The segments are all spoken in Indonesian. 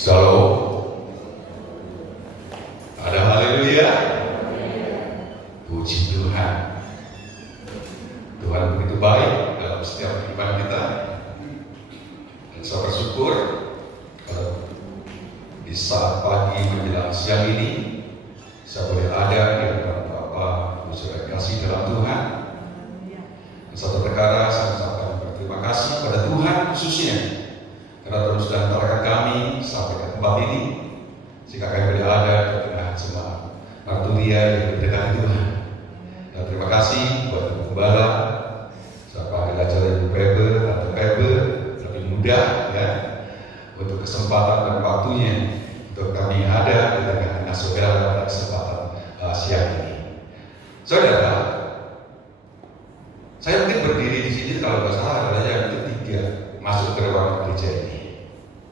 Shalom. Ada haleluya. Puji Tuhan. Tuhan begitu baik dalam setiap kehidupan kita. Dan saya bersyukur kalau di saat pagi menjelang siang ini saya boleh ada di hadapan Bapak Ibu Saudara kasih dalam Tuhan. Dan satu perkara saya ucapkan berterima kasih pada Tuhan khususnya karena terus mengantarkan kami sampai ke tempat ini sehingga kami boleh ada di tengah jemaat Marturia yang berdekatan Tuhan. Dan terima kasih buat Ibu Gembala, saya panggil aja Ibu Pebe atau Pebe, lebih mudah ya, untuk kesempatan dan waktunya untuk kami ada di tengah-tengah saudara pada kesempatan siang ini. Saudara, saya mungkin berdiri di sini kalau nggak salah adalah yang ketiga masuk ke ruangan gereja ini.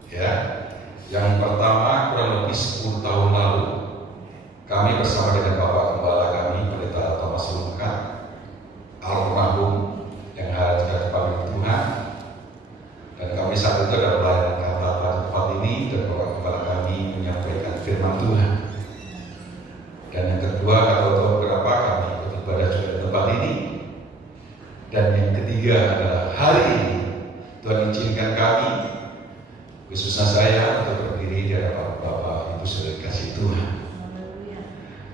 Ya, yang pertama kurang lebih 10 tahun lalu kami bersama dengan Bapak Gembala kami Pendeta Thomas Lungkat almarhum yang juga dipanggil Tuhan, dan kami saat itu adalah pelayanan kata tempat ini dan Bapak Gembala kami menyampaikan firman Tuhan. Dan yang kedua nggak tahu berapa kami ikut ibadah juga di tempat ini. Dan yang ketiga adalah hari ini Tuhan izinkan kami, khususnya saya, untuk berdiri di hadapan Bapak Ibu Saudara kasih Tuhan.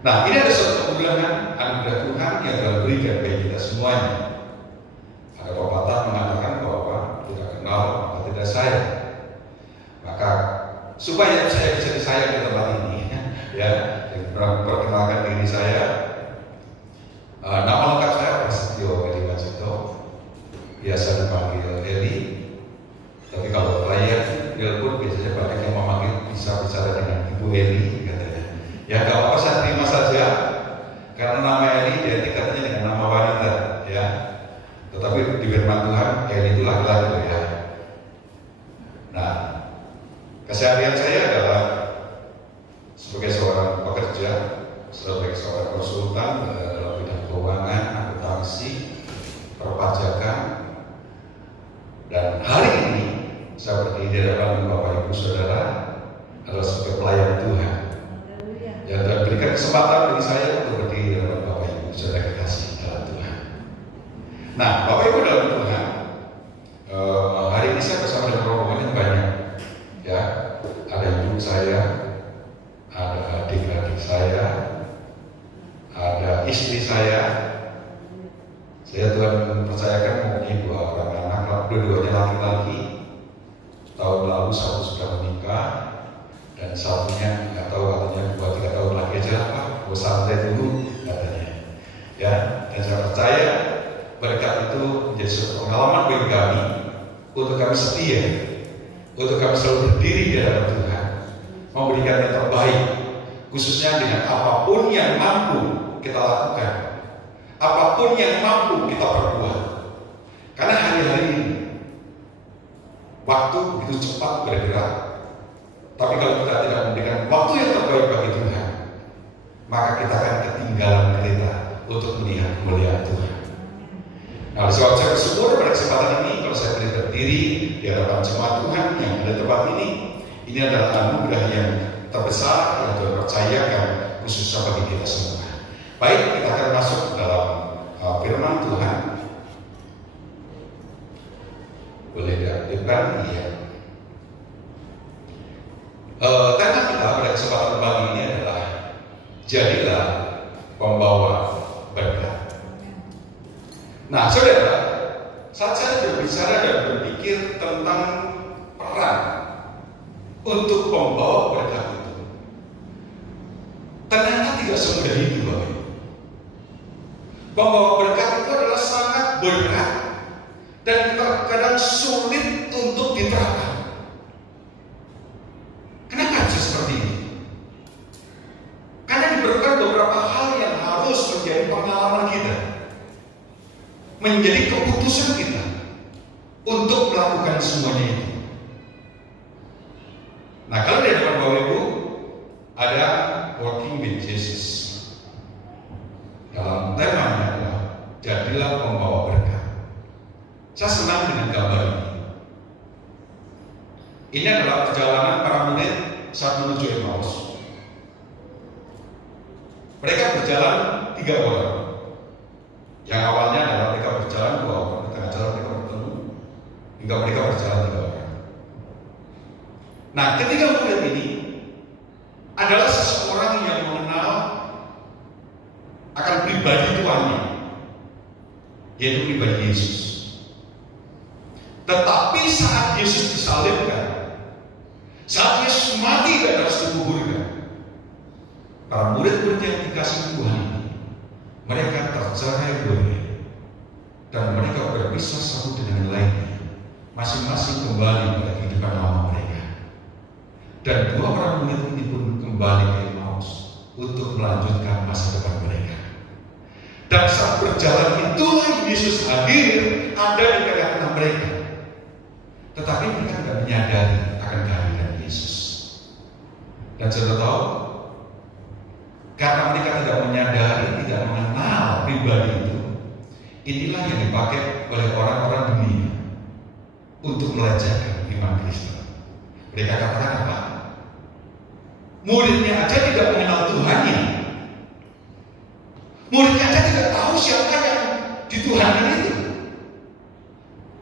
Nah, ini ada suatu kemuliaan anugerah Tuhan yang telah berikan bagi kita semuanya. Ada pepatah mengatakan bahwa tidak kenal maka tidak sayang. Maka supaya saya bisa disayang di tempat ini, ya, perkenalkan diri saya. Nama lengkap saya Prasetyo Eli Macito, biasa dipanggil Eli. Tapi kalau klien pun biasanya banyak yang memanggil bisa bicara dengan Ibu Eli katanya. Ya nggak apa-apa, saya terima saja karena nama Eli identik katanya dengan nama wanita, ya. Tetapi di firman Tuhan Eli itu laki-laki ya. Nah, keseharian saya adalah sebagai seorang pekerja, sebagai seorang konsultan dalam bidang keuangan, akuntansi, perpajakan, dan hari ini saya berdiri di hadapan Bapak Ibu Saudara adalah sebagai pelayan Tuhan. Yang Tuhan berikan kesempatan bagi saya untuk berdiri di hadapan Bapak Ibu Saudara kekasih dalam Tuhan. Nah, Bapak Ibu dalam Tuhan, hari ini saya bersama dengan rombongan yang banyak. Ya, ada ibu saya, ada adik-adik saya, ada istri saya. Saya Tuhan percayakan mempunyai 2 orang anak, dua-duanya laki-laki. Tahun lalu satu sudah menikah dan satunya nggak tahu, katanya 2-3 tahun lagi aja apa, santai dulu katanya. Ya, dan saya percaya berkat itu menjadi suatu pengalaman bagi kami untuk kami setia, untuk kami selalu berdiri di hadapan Tuhan, memberikan yang terbaik, khususnya dengan apapun yang mampu kita lakukan, apapun yang mampu kita perbuat. Karena hari-hari ini waktu begitu cepat bergerak, tapi kalau kita tidak memberikan waktu yang terbaik bagi Tuhan, maka kita akan ketinggalan kereta untuk melihat kemuliaan Tuhan. Nah, sebab saya bersyukur pada kesempatan ini kalau saya boleh berdiri di hadapan jemaat Tuhan yang ada di tempat ini adalah anugerah yang terbesar yang Tuhan percayakan khususnya bagi kita semua. Baik, kita akan masuk dalam firman Tuhan. Boleh diaktifkan, iya. Tema kita pada kesempatan pagi ini adalah jadilah pembawa berkat. Nah, saudara, saat saya berbicara dan berpikir tentang peran untuk pembawa berkat itu, ternyata tidak semudah itu, Bapak. Pembawa berkat itu adalah sangat berat dan terkadang sulit untuk diterapkan. Kenapa bisa seperti ini? Karena diperlukan beberapa hal yang harus menjadi pengalaman kita, menjadi keputusan kita untuk melakukan semuanya itu. Nah, kalau di hadapan Bapak Ibu ada Walking with Jesus, dalam temanya adalah jadilah pembawa berkat. Saya senang dengan gambar ini. Ini adalah perjalanan para murid saat menuju Emmaus. Mereka berjalan 3 orang. Yang awalnya adalah mereka berjalan 2 orang, di tengah jalan mereka bertemu, hingga mereka berjalan 3 orang. Nah, ketiga murid ini adalah seseorang yang mengenal akan pribadi Tuhannya, yaitu pribadi Yesus. Tetapi saat Yesus disalibkan, saat Yesus mati dan harus dikuburkan, para murid-murid yang dikasihi Tuhan ini, mereka tercerai-berai dan mereka berpisah satu dengan lainnya, masing-masing kembali pada kehidupan lama mereka. Dan 2 orang murid ini pun kembali ke Emmaus untuk melanjutkan masa depan mereka. Dan saat berjalan itulah Yesus hadir ada di tengah-tengah mereka. Tetapi mereka tidak menyadari akan kehadiran Yesus. Dan saudara tahu, karena mereka tidak menyadari, tidak mengenal pribadi itu, inilah yang dipakai oleh orang-orang dunia untuk melecehkan iman Kristen. Mereka katakan apa? Muridnya aja tidak mengenal Tuhannya. Muridnya aja tidak tahu siapa yang dituhankan itu.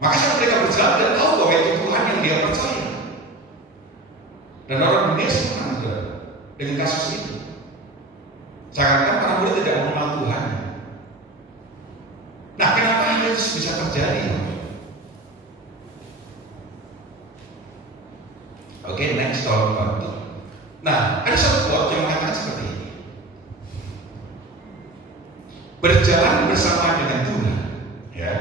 Maka saat mereka berjalan tidak tahu bahwa itu Tuhan yang dia percaya. Dan orang dunia senang dengan kasus itu. Seakan-akan para murid tidak mengenal Tuhan. Nah, kenapa hal itu bisa terjadi? Oke, next, tolong bantu. Nah, ada satu quote yang mengatakan seperti ini. Berjalan bersama dengan Tuhan, ya.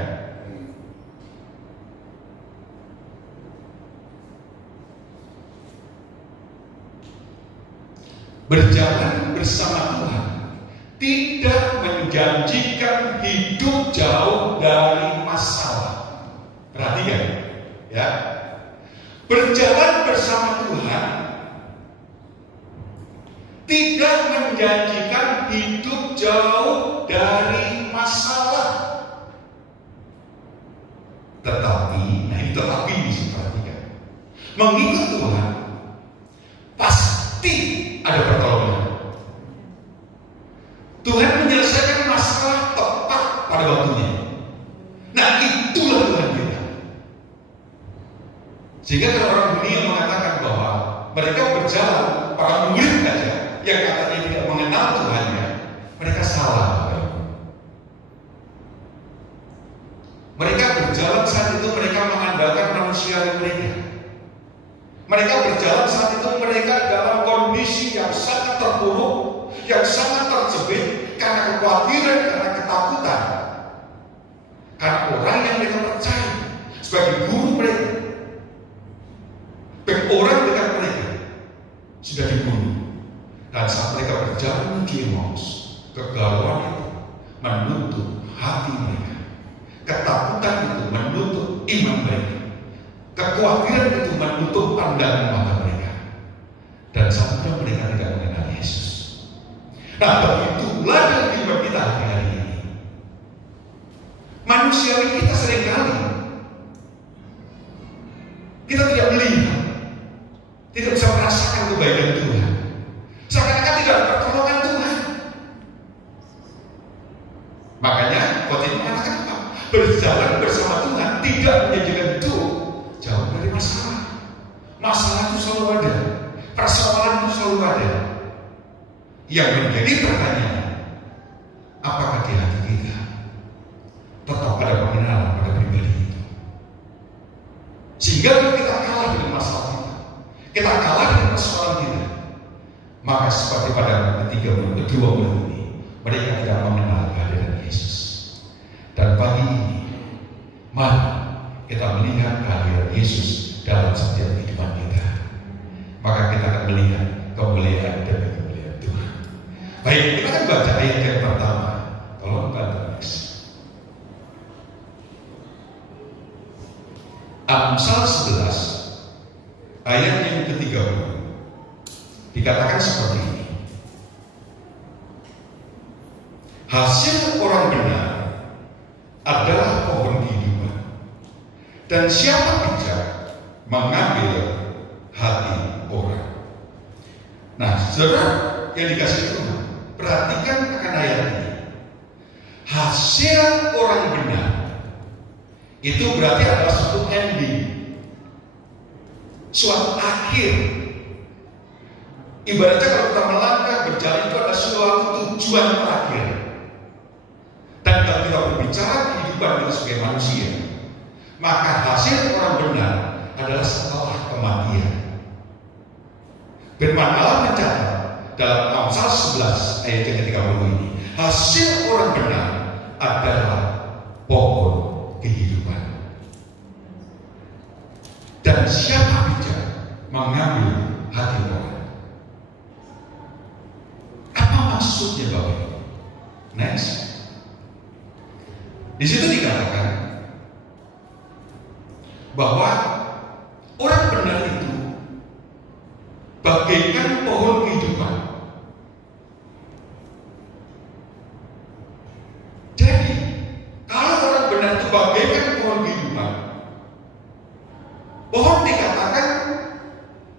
Berjalan bersama Tuhan tidak menjanjikan hidup jauh dari masalah. Perhatikan, ya. Berjalan bersama Tuhan tidak menjanjikan hidup jauh dari masalah. Tetapi, nah itu tapi diperhatikan. Mengikut Tuhan pasti ada pertolongan. Tuhan menyelesaikan masalah tepat pada waktunya. Nah, itulah Tuhan kita. Sehingga kalau orang dunia mengatakan bahwa mereka berjalan, para murid saja yang katanya tidak mengenal Tuhannya, mereka salah. Mereka berjalan saat itu mereka mengandalkan manusia mereka. Mereka berjalan saat itu mereka dalam kondisi yang sangat terpuruk, yang sangat terjepit karena kekhawatiran, karena ketakutan. Karena orang yang mereka percaya sebagai guru mereka, baik orang dekat mereka sudah dibunuh. Dan saat mereka berjalan menuju Emmaus, kegalauan itu menutup hati mereka. Ketakutan itu menutup iman mereka. Kekhawatiran itu menutup pandangan mata mereka. Dan sampai mereka tidak mengenal Yesus. Nah, begitulah dalam kehidupan kita hari-hari ini. Manusiawi kita seringkali kita tidak melihat, tidak bisa merasakan kebaikan Tuhan. Seakan-akan tidak ada pertolongan Tuhan. Makanya khotbah mengatakan apa? Berjalan bersama Tuhan tidak menjadikan hidup jauh dari masalah. Masalah itu selalu ada, persoalan itu selalu ada. Yang menjadi pertanyaan, apakah di hati kita tetap ada pengenalan pada pribadi itu? Sehingga kalau kita kalah dengan masalah kita kalah dengan persoalan kita, maka seperti pada kedua murid ini, mereka tidak mengenal kehadiran Yesus. Dan pagi ini, mari kita melihat kehadiran Yesus dalam setiap kehidupan kita. Maka kita akan melihat kemuliaan demi kemuliaan Tuhan. Baik, kita akan baca ayat yang pertama. Tolong bantu next. Amsal 11 ayat yang ke-30 dikatakan seperti ini. Hasil orang benar adalah pohon kehidupan, dan siapa bijak mengambil hati orang. Nah, saudara yang dikasih Tuhan, perhatikan akan ayat ini. Hasil orang benar itu berarti adalah suatu ending, suatu akhir. Ibaratnya kalau kita melangkah berjalan itu adalah suatu tujuan terakhir. Dan kalau kita berbicara kehidupan kita sebagai manusia, maka hasil orang benar adalah setelah kematian. Firman Allah mencatat dalam Amsal 11 ayat yang ke-30 ini, hasil orang benar adalah pohon kehidupan. Dan siapa bijak mengambil hati orang. Apa maksudnya Bapak Ibu? Next. Di situ dikatakan bahwa orang benar itu bagaikan pohon kehidupan. Jadi, kalau orang benar itu bagaikan pohon kehidupan, pohon dikatakan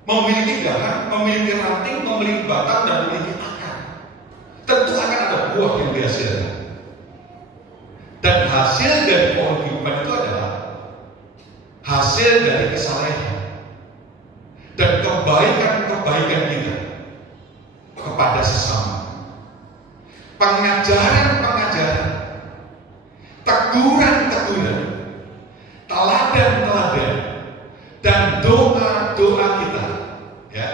memiliki dahan, memiliki ranting, memiliki batang, dan memiliki akar. Tentu akan ada buah yang dihasilkan. Dan hasil dari pohon kehidupan itu adalah hasil dari kesalehan dan kebaikan-kebaikan kita kepada sesama. Pengajaran-pengajaran, teguran-teguran, teladan-teladan, dan doa-doa kita, ya.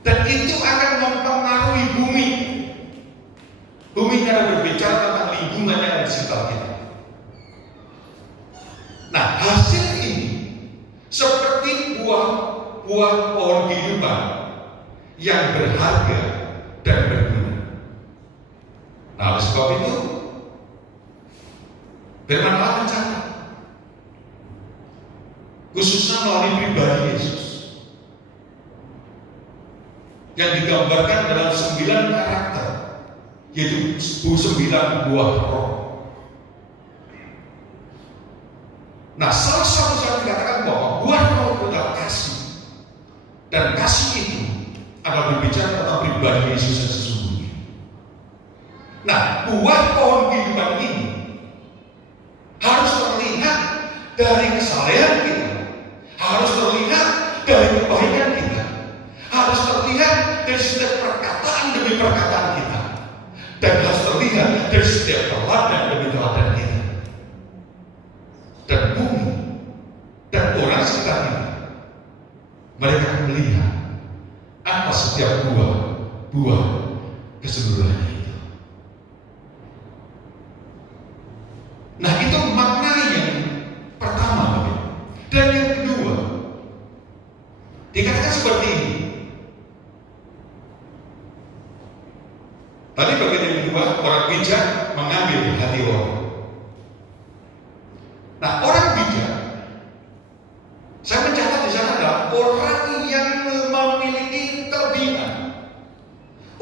Dan itu akan mempengaruhi bumi. Bumi karena berbicara tentang lingkungan yang ada di sekitar kita. Nah, hasil ini seperti buah pohon kehidupan yang berharga dan berguna. Nah, oleh sebab itu firman Allah mencatat, khususnya melalui pribadi Yesus, yang digambarkan dalam 9 karakter, yaitu 9 buah roh. Nah, salah satu yang dikatakan bahwa buah roh adalah kasih, dan kasih itu adalah berbicara tentang pribadi Yesus yang sesungguhnya. Nah, buah pohon kehidupan ini harus terlihat dari kesalehan kita, harus terlihat dari kebaikan kita, harus terlihat dari setiap perkataan demi perkataan kita, dan harus terlihat dari setiap teladan demi teladan kita. Dan bumi dan orang sekitar kita, mereka melihat apa setiap buah keseluruhannya itu. Nah, itu makna yang pertama. Dan yang kedua, dikatakan seperti ini. Tadi bagian yang kedua, orang bijak mengambil hati orang. Nah, orang bijak, saya mencatat di sana adalah orang yang memiliki kelebihan.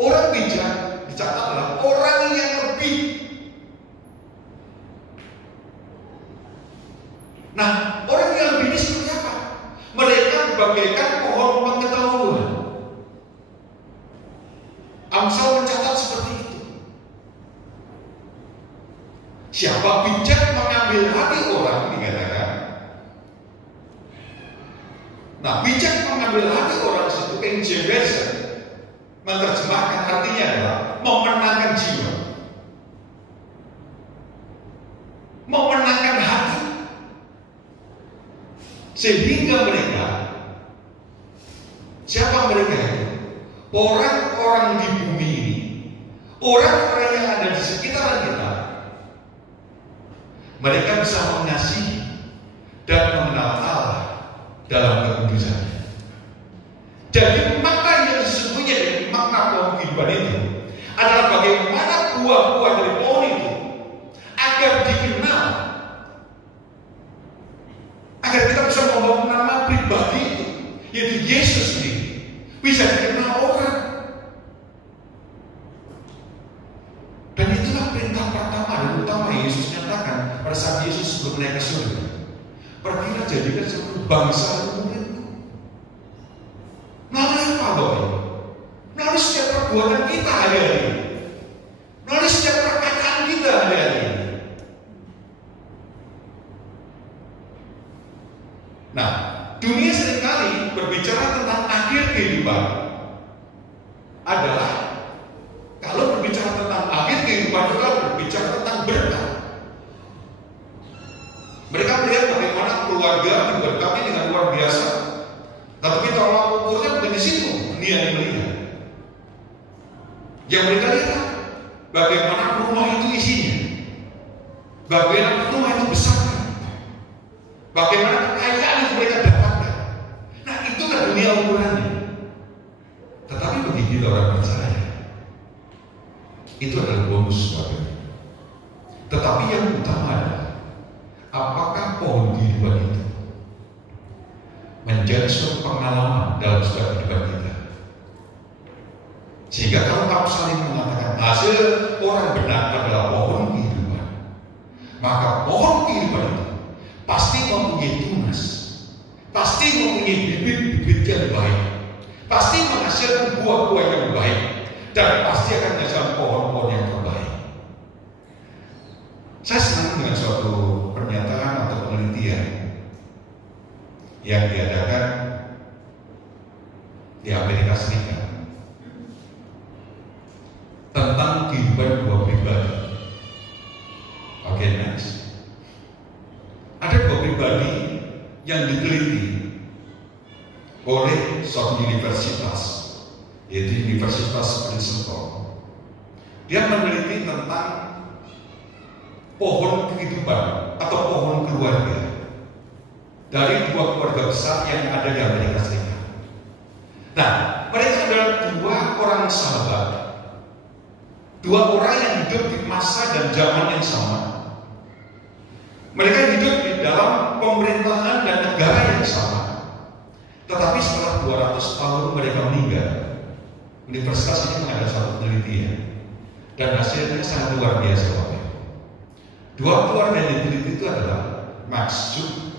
Orang bijak dicatat adalah orang yang lebih. Nah, orang yang lebih ini seperti apa? Mereka bagaikan pohon pengetahuan. Amsal mencatat seperti itu. Siapa bijak mengambil hati orang, dikatakan. Nah, bijak mengambil hati orang itu King James Version menerjemahkan artinya adalah memenangkan jiwa, memenangkan hati, sehingga mereka, siapa mereka itu? Orang-orang di bumi ini, orang-orang yang ada di sekitaran kita, mereka bisa mengasihi dan mengenal Allah dalam kekudusannya. Jadi makna yang sesungguhnya dari makna pohon kehidupan itu adalah bagaimana buah-buah dari pohon itu agar dikenal, agar kita bisa membawa nama pribadi itu, yaitu Yesus sendiri, bisa dikenal orang. Dan itulah perintah pertama dan utama yang Yesus nyatakan pada saat Yesus sebelum naik ke surga. Pergilah jadikan seluruh bangsa muridku. Lalu apa Bapak? Nah, dunia seringkali berbicara tentang akhir kehidupan adalah, kalau berbicara tentang akhir kehidupan adalah berbicara tentang berkah. Mereka melihat bagaimana keluarga diberkati dengan luar biasa, tapi tolak ukurnya bukan di situ dunia yang melihat. Yang mereka lihat bagaimana rumah itu isinya, bagaimana rumah itu besar, bagaimana kekayaan yang mereka dapatkan. Nah, itulah dunia ukurannya. Tetapi bagi kita orang percaya, itu adalah bonus bagian. Tetapi yang utama adalah, apakah pohon kehidupan itu menjadi suatu pengalaman dalam setiap kehidupan kita? Sehingga kalau kamu saling mengatakan hasil orang benar adalah pohon kehidupan, maka pohon kehidupan itu pasti mempunyai tunas, pasti mempunyai bibit-bibit yang baik, pasti menghasilkan buah-buah yang baik, dan pasti akan menghasilkan pohon-pohon yang terbaik. Saya senang dengan suatu pernyataan atau penelitian yang diadakan di Amerika Serikat tentang kehidupan dua pribadi. Oke, next. Ada dua pribadi yang diteliti oleh suatu universitas, yaitu Universitas Princeton. Dia meneliti tentang pohon kehidupan atau pohon keluarga dari dua keluarga besar yang ada di Amerika Serikat. Nah, mereka adalah dua orang sahabat, dua orang yang hidup di masa dan zaman yang sama. Mereka hidup di dalam pemerintahan dan negara yang sama. Tetapi setelah 200 tahun mereka meninggal, universitas ini mengadakan suatu penelitian, dan hasilnya sangat luar biasa. Dua keluarga yang diteliti itu adalah Max Schuh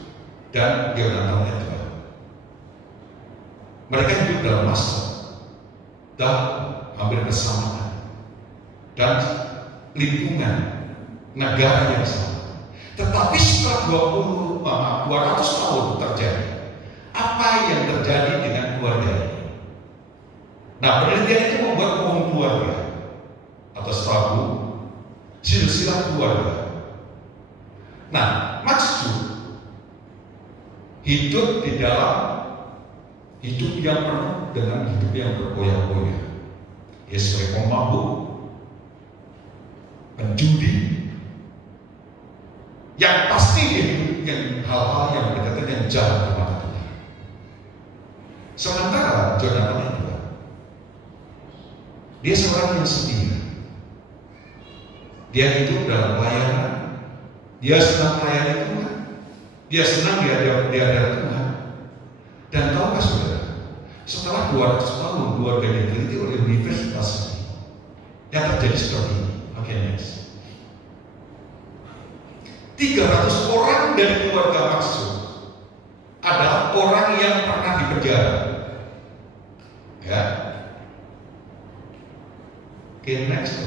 dan Jonathan Edwards. Mereka hidup dalam masa dan hampir bersamaan dan lingkungan negara yang sama. Tetapi setelah 200 tahun terjadi, apa yang terjadi dengan keluarga ini? Nah, penelitian itu membuat pohon keluarga atau tabu silsilah keluarga. Nah, Max Schuh hidup di dalam hidup yang penuh dengan hidup yang bergoyah-goyah. Dia sebagai pemabuk, penjudi, yang pasti hidup yang hal-hal yang berkaitan yang jauh ke mata Tuhan. Sementara Jonathan itu, dia seorang yang setia. Dia hidup dalam pelayanan. Dia senang melayani Tuhan. Dia senang di hadapan Tuhan. Dan tahukah saudara, setelah 200 tahun keluarga diteliti oleh universitas ini, yang terjadi seperti ini. Oke, next. 300 orang dari keluarga Max Schuh adalah orang yang pernah dipenjara. Ya. Oke, next.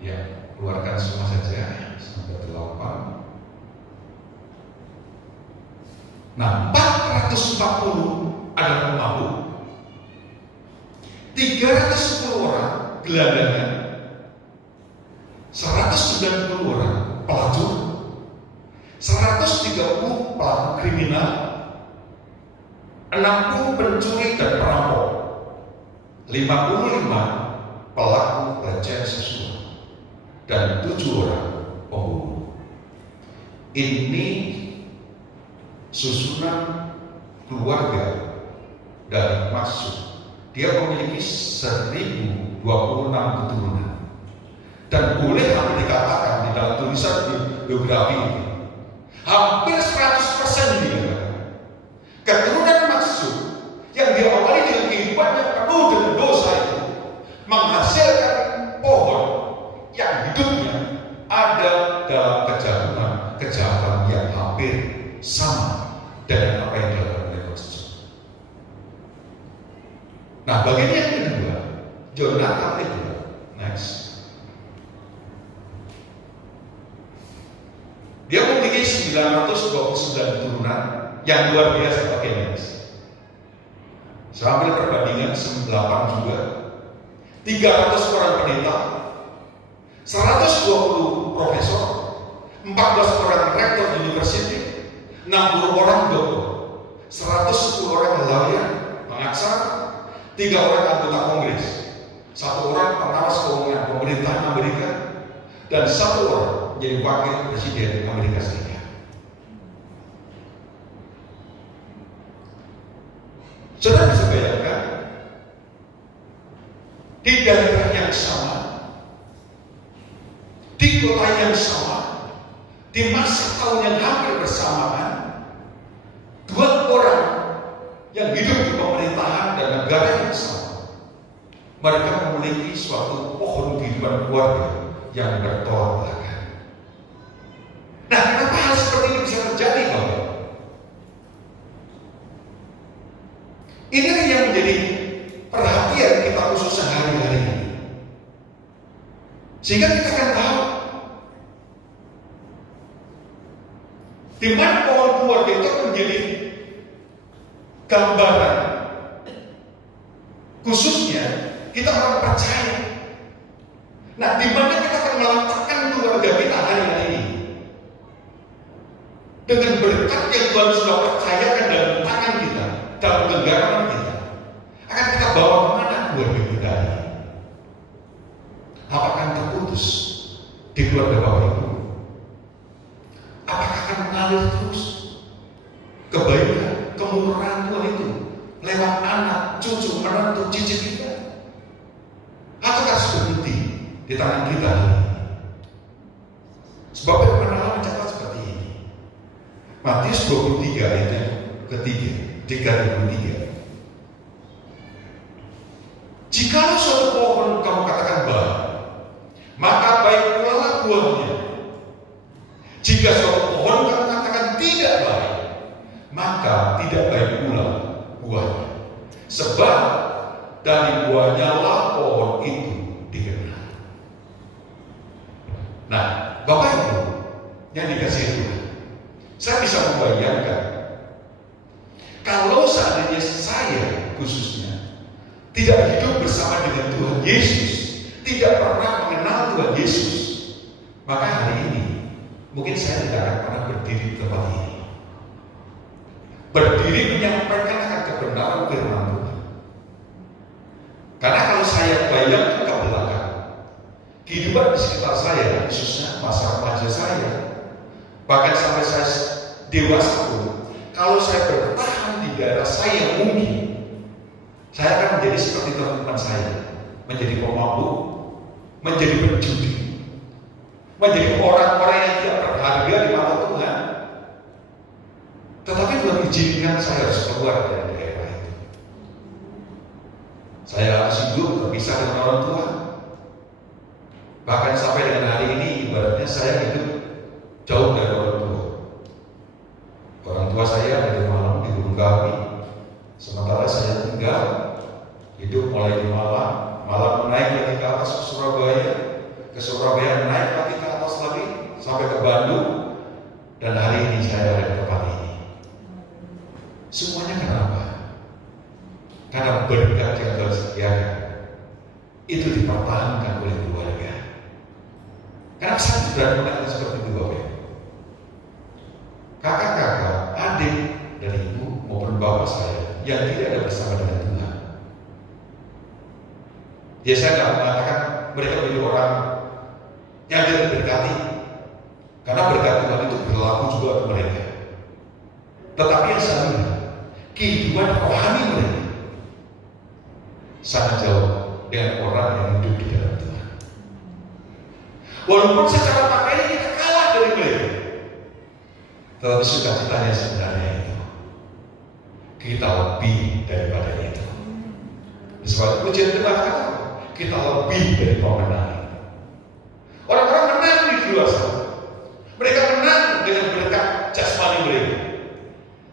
Ya, keluarkan semua saja sampai 8. Nah, 440 adalah pemabuk, 310 orang gelandangan, 190 orang pelacur, 130 pelaku kriminal, 60 pencuri dan perampok, 55 pelaku pelecehan seksual, dan 7 orang pembunuh. Ini susunan keluarga dari Max Schuh. Dia memiliki 1026 keturunan, dan boleh hampir dikatakan di dalam tulisan biografi ini, hampir 100% dia keturunan Max Schuh yang diawali dengan kehidupan yang penuh dengan dosa itu menghasilkan pohon yang hidupnya ada dalam kejahatan yang hampir sama dengan apa yang dilakukan oleh Max Schuh. Nah, bagian yang kedua, Jonathan Edwards. Next. 929 turunan yang luar biasa. Oke, next. Saya ambil perbandingan 8 juga. 300 orang pendeta, 120 profesor, 14 orang rektor university, 60 orang dokter, 110 orang lawyer, pengacara, 3 orang anggota kongres, 1 orang pengawas keuangan pemerintahan Amerika, dan 1 orang menjadi wakil presiden Amerika Serikat. Saudara bisa bayangkan, di daerah yang sama, di kota yang sama, di masa tahun yang hampir bersamaan, 2 orang yang hidup di pemerintahan dan negara yang sama, mereka memiliki suatu pohon kehidupan keluarga yang bertolak belakang. Nah, kenapa hal seperti ini bisa terjadi, Bapak? Inilah yang menjadi perhatian kita khusus sehari-hari ini. Sehingga kita akan tahu di mana pohon keluarga itu menjadi gambaran. Khususnya kita orang percaya. Nah, di mana kita akan meletakkan keluarga kita hari ini dengan berkat yang Tuhan sudah percayakan dalam tangan kita, dalam genggaman kita, akan kita bawa kemana keluarga kita ini? Apakah terputus di keluarga Bapak Ibu? Apakah akan mengalir terus kebaikan, kemurahan Tuhan itu lewat anak, cucu, menantu, cicit kita? Atau harus berhenti di tangan kita ini? Sebab firman Allah mencatat seperti ini. Matius 23 ayat yang ketiga, 3:23. Jikalau suatu pohon kamu katakan baik, maka baik pula lah buahnya. Jika suatu pohon kamu katakan tidak baik, maka tidak baik pula buahnya. Sebab dari buahnya lah pohon itu dikenal. Nah, Bapak Ibu yang dikasihi Tuhan, saya bisa membayangkan kalau seandainya saya khususnya tidak hidup bersama dengan Tuhan Yesus, tidak pernah mengenal Tuhan Yesus, maka hari ini mungkin saya tidak akan pernah berdiri di tempat ini, berdiri menyampaikan akan kebenaran firman Tuhan. Karena kalau saya bayangkan ke belakang, kehidupan di sekitar saya, khususnya masa remaja saya, bahkan sampai saya dewasa pun, kalau saya bertahan di daerah saya, mungkin saya akan menjadi seperti teman-teman saya, menjadi pemabuk, menjadi penjudi, menjadi orang-orang yang tidak berharga di mata Tuhan. Tetapi Tuhan izinkan saya harus keluar dari daerah itu. Saya harus hidup terpisah dengan orang tua. Bahkan sampai dengan hari ini, ibaratnya saya hidup jauh dari orang tua. Orang tua saya dari Malang di Gunung Kawi, sementara saya tinggal hidup mulai di Malang, Malang naik lagi ke atas ke Surabaya naik lagi ke atas lagi sampai ke Bandung, dan hari ini saya ada di tempat ini. Semuanya kenapa? Karena berkat yang Tuhan sediakan itu dipertahankan oleh keluarga. Kenapa saya tidak mengatakan seperti itu, Bapak? Kakak-kakak, adik dan ibu maupun bapak saya yang tidak ada bersama dengan Tuhan. Ya, saya tidak mengatakan mereka menjadi orang yang tidak diberkati, karena berkat Tuhan itu berlaku juga untuk mereka. Tetapi yang saya lihat, kehidupan rohani mereka sangat jauh dengan orang yang hidup di dalam Tuhan. Walaupun secara pakaian kita kalah dari mereka, tetapi sukacitanya sebenarnya itu kita lebih daripada itu. Sebab pujian Tuhan kata kita lebih dari pemenang. Orang-orang menang di luar sana, mereka menang dengan berkat jasmani mereka,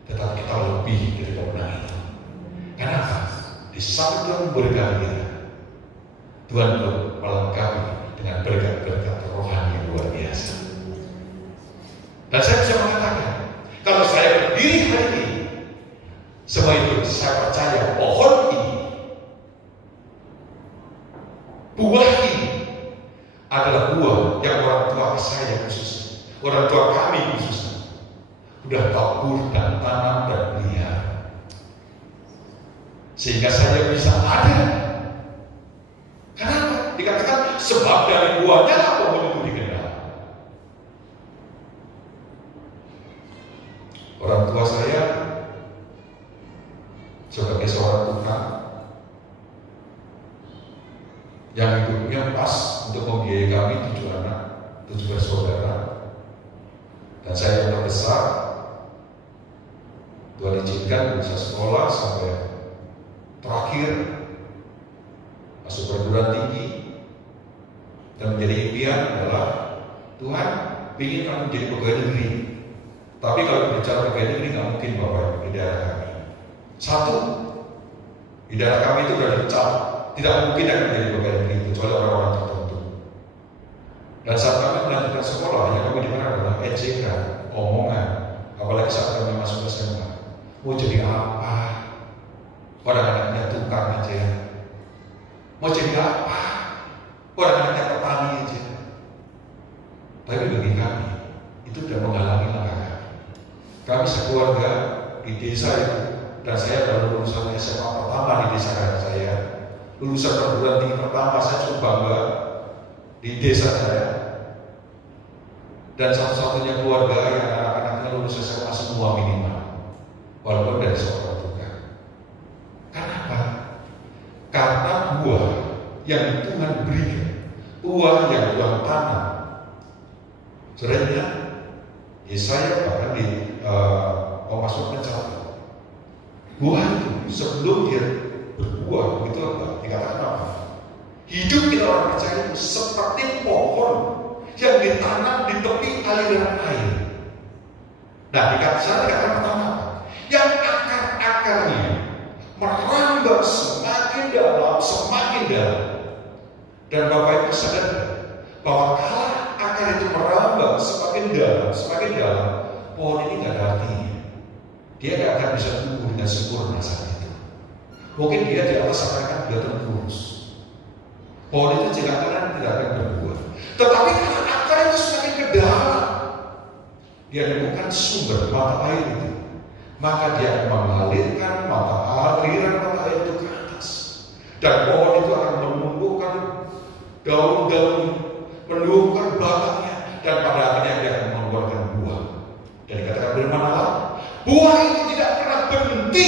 tetapi kita lebih dari pemenang itu. Kenapa? Di saat Tuhan memberkati kita, Tuhan melengkapi dengan berkat-berkat rohani yang luar biasa. Dan saya bisa mengatakan buah ini adalah buah yang orang tua saya khususnya, orang tua kami khususnya, udah tabur dan tanam dan pelihara, sehingga saya bisa ada. Kenapa? Dikatakan sebab dari buahnya lah pohon itu dikenal. Orang tua saya sebagai seorang tukang yang hidupnya pas untuk membiayai kami 7 anak, 7 bersaudara, dan saya yang terbesar. Tuhan izinkan bisa sekolah sampai terakhir masuk perguruan tinggi, dan menjadi impian adalah Tuhan ingin kamu menjadi pegawai negeri. Tapi kalau bicara pegawai negeri nggak mungkin Bapak di daerah kami. Satu, di daerah kami itu sudah dicap tidak mungkin akan menjadi pegawai negeri kecuali orang-orang tertentu. Dan saat kami melanjutkan sekolah, yang kami dengar adalah ejekan, omongan, apalagi saat kami masuk SMA. Mau jadi apa? Orang anaknya tukang aja. Mau jadi apa? Orang anaknya petani aja. Tapi bagi kami, itu tidak menghalangi langkah kami. Kami sekeluarga di desa itu, dan saya baru lulusan SMA pertama di desa saya. Lulusan perguruan tinggi pertama, saya cukup bangga di desa saya. Dan satu-satunya keluarga yang anak-anaknya lulus SMA semua minimal, walaupun dari seorang tukang. Kenapa? Karena buah yang Tuhan berikan, buah yang Tuhan tanam. Sebenarnya Yesaya bahkan di masuk mencatat buah itu sebelum dia berbuah, begitu apa? Dikatakan apa? Hidup kita orang percaya itu seperti pohon yang ditanam di tepi aliran air. Nah, dikatakan pertama apa? Yang akar-akarnya merambah semakin dalam, semakin dalam. Dan Bapak Ibu sadar bahwa kalau akar itu merambah semakin dalam, pohon ini nggak ada artinya. Dia nggak akan bisa tumbuh dengan sempurna saat itu. Mungkin dia di atas akan kelihatan kurus. Pohon itu jika tidak akan berbuah. Tetapi kalau akar itu semakin ke dalam, dia menemukan sumber mata air itu, maka dia akan mengalirkan aliran mata air itu ke atas. Dan pohon itu akan menumbuhkan daun-daun, menumbuhkan batangnya, dan pada akhirnya dia akan mengeluarkan buah. Dan dikatakan firman Allah, buah itu tidak pernah berhenti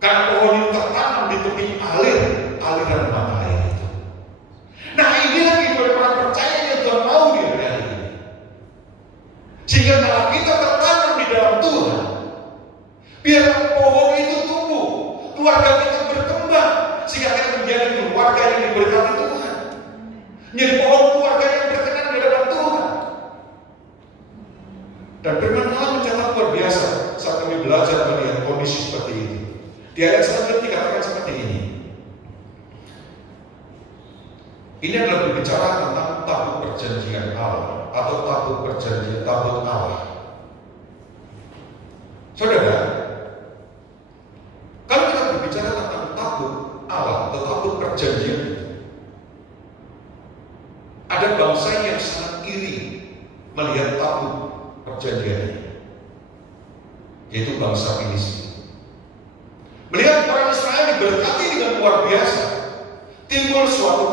karena pohon itu tertanam di tepi aliran mata air itu. Nah, inilah kehidupan orang percaya yang Tuhan mau di hari ini. Sehingga kalau kita tertanam di dalam Tuhan, biar pohon itu tumbuh, keluarga kita berkembang, sehingga kita menjadi keluarga yang diberkati Tuhan, menjadi pohon keluarga yang berkenan di dalam Tuhan. Dan firman Allah mencatat luar biasa saat kami belajar melihat kondisi seperti itu. Di ayat selanjutnya dikatakan seperti ini. Ini adalah berbicara tentang tabut perjanjian Allah atau tabut perjanjian, tabut Allah. Saudara, kalau kita berbicara tentang tabut Allah atau tabut perjanjian, ada bangsa yang sangat iri melihat tabut perjanjian ini, yaitu bangsa Filistin. Melihat orang Israel diberkati dengan luar biasa, timbul suatu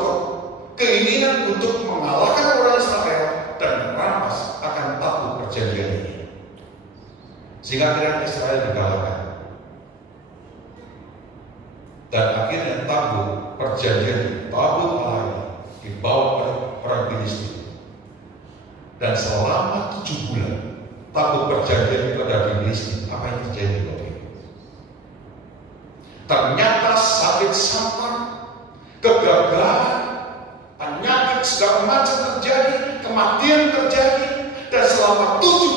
keinginan untuk mengalahkan orang Israel dan merampas akan tabut perjanjian ini, sehingga akhirnya Israel dikalahkan. Dan akhirnya tabut perjanjian, tabut Allah ini dibawa oleh orang Filistin. Dan selama 7 bulan tabut perjanjian itu ada di Filistin. Apa yang terjadi Bapak Ibu? Ternyata sakit sampah, kegagalan, penyakit segala macam terjadi, kematian terjadi, dan selama 7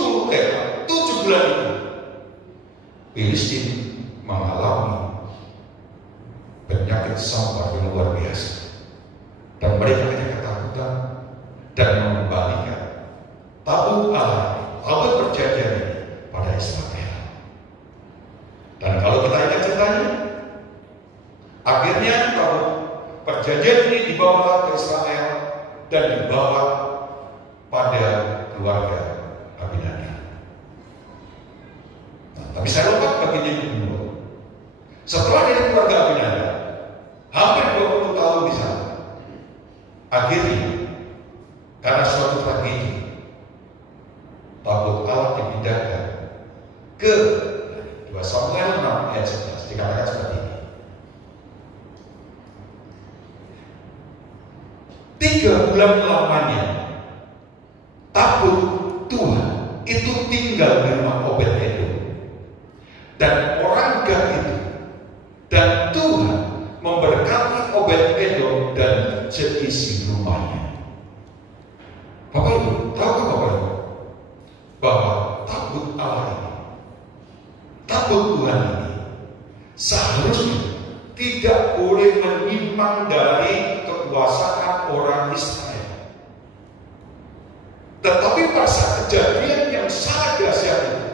bulan itu Filistin mengalami penyakit sampah yang luar biasa, dan mereka punya ketakutan dan mengembalikan tabut Allah, tabut perjanjian pada Israel. Dan kalau kita ingat ceritanya, akhirnya tabut perjanjian ini dibawa ke Israel dan dibawa pada keluarga Abinadab. Nah, tapi saya lompat bagian yang kedua. Setelah dari keluarga Abinadab, hampir 20 tahun di sana, akhirnya karena suatu tragedi, tabut Allah dipindahkan ke 2 Samuel 6 ayat 11, dikatakan seperti ini. 3 bulan lamanya tabut Tuhan itu tinggal di rumah Obed-Edom dan orang Gad itu, dan Tuhan memberkati Obed-Edom dan seisi rumahnya. Bapak Ibu, tahukah Bapak Ibu bahwa tabut Allah ini, tabut Tuhan ini seharusnya tidak boleh menyimpang dari kekuasaan orang Israel. Tetapi pada kejadian yang sangat dahsyat itu,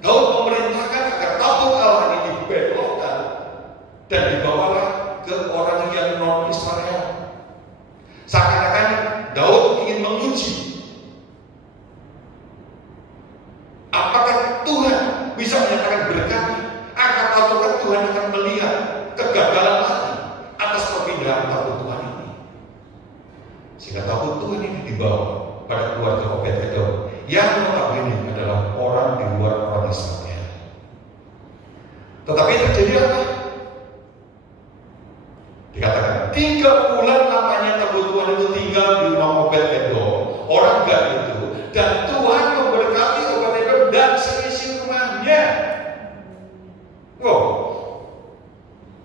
Daud memerintahkan agar tabut Allah ini dibelokkan dan dibawalah ke orang yang non Israel. Seakan-akan Daud ingin menguji apakah Tuhan bisa menyatakan berkat, ataukah Tuhan akan melihat kegagalan lagi atas perpindahan tabut Tuhan ini. Sehingga tabut Tuhan ini dibawa pada keluarga Obed-Edom yang notabene adalah orang di luar orang Israel. Tetapi terjadi apa? Dikatakan 3 bulan lamanya tabut Tuhan itu tinggal di rumah Obed-Edom, orang Gad itu, dan Tuhan memberkati Obed-Edom dan seisi rumahnya.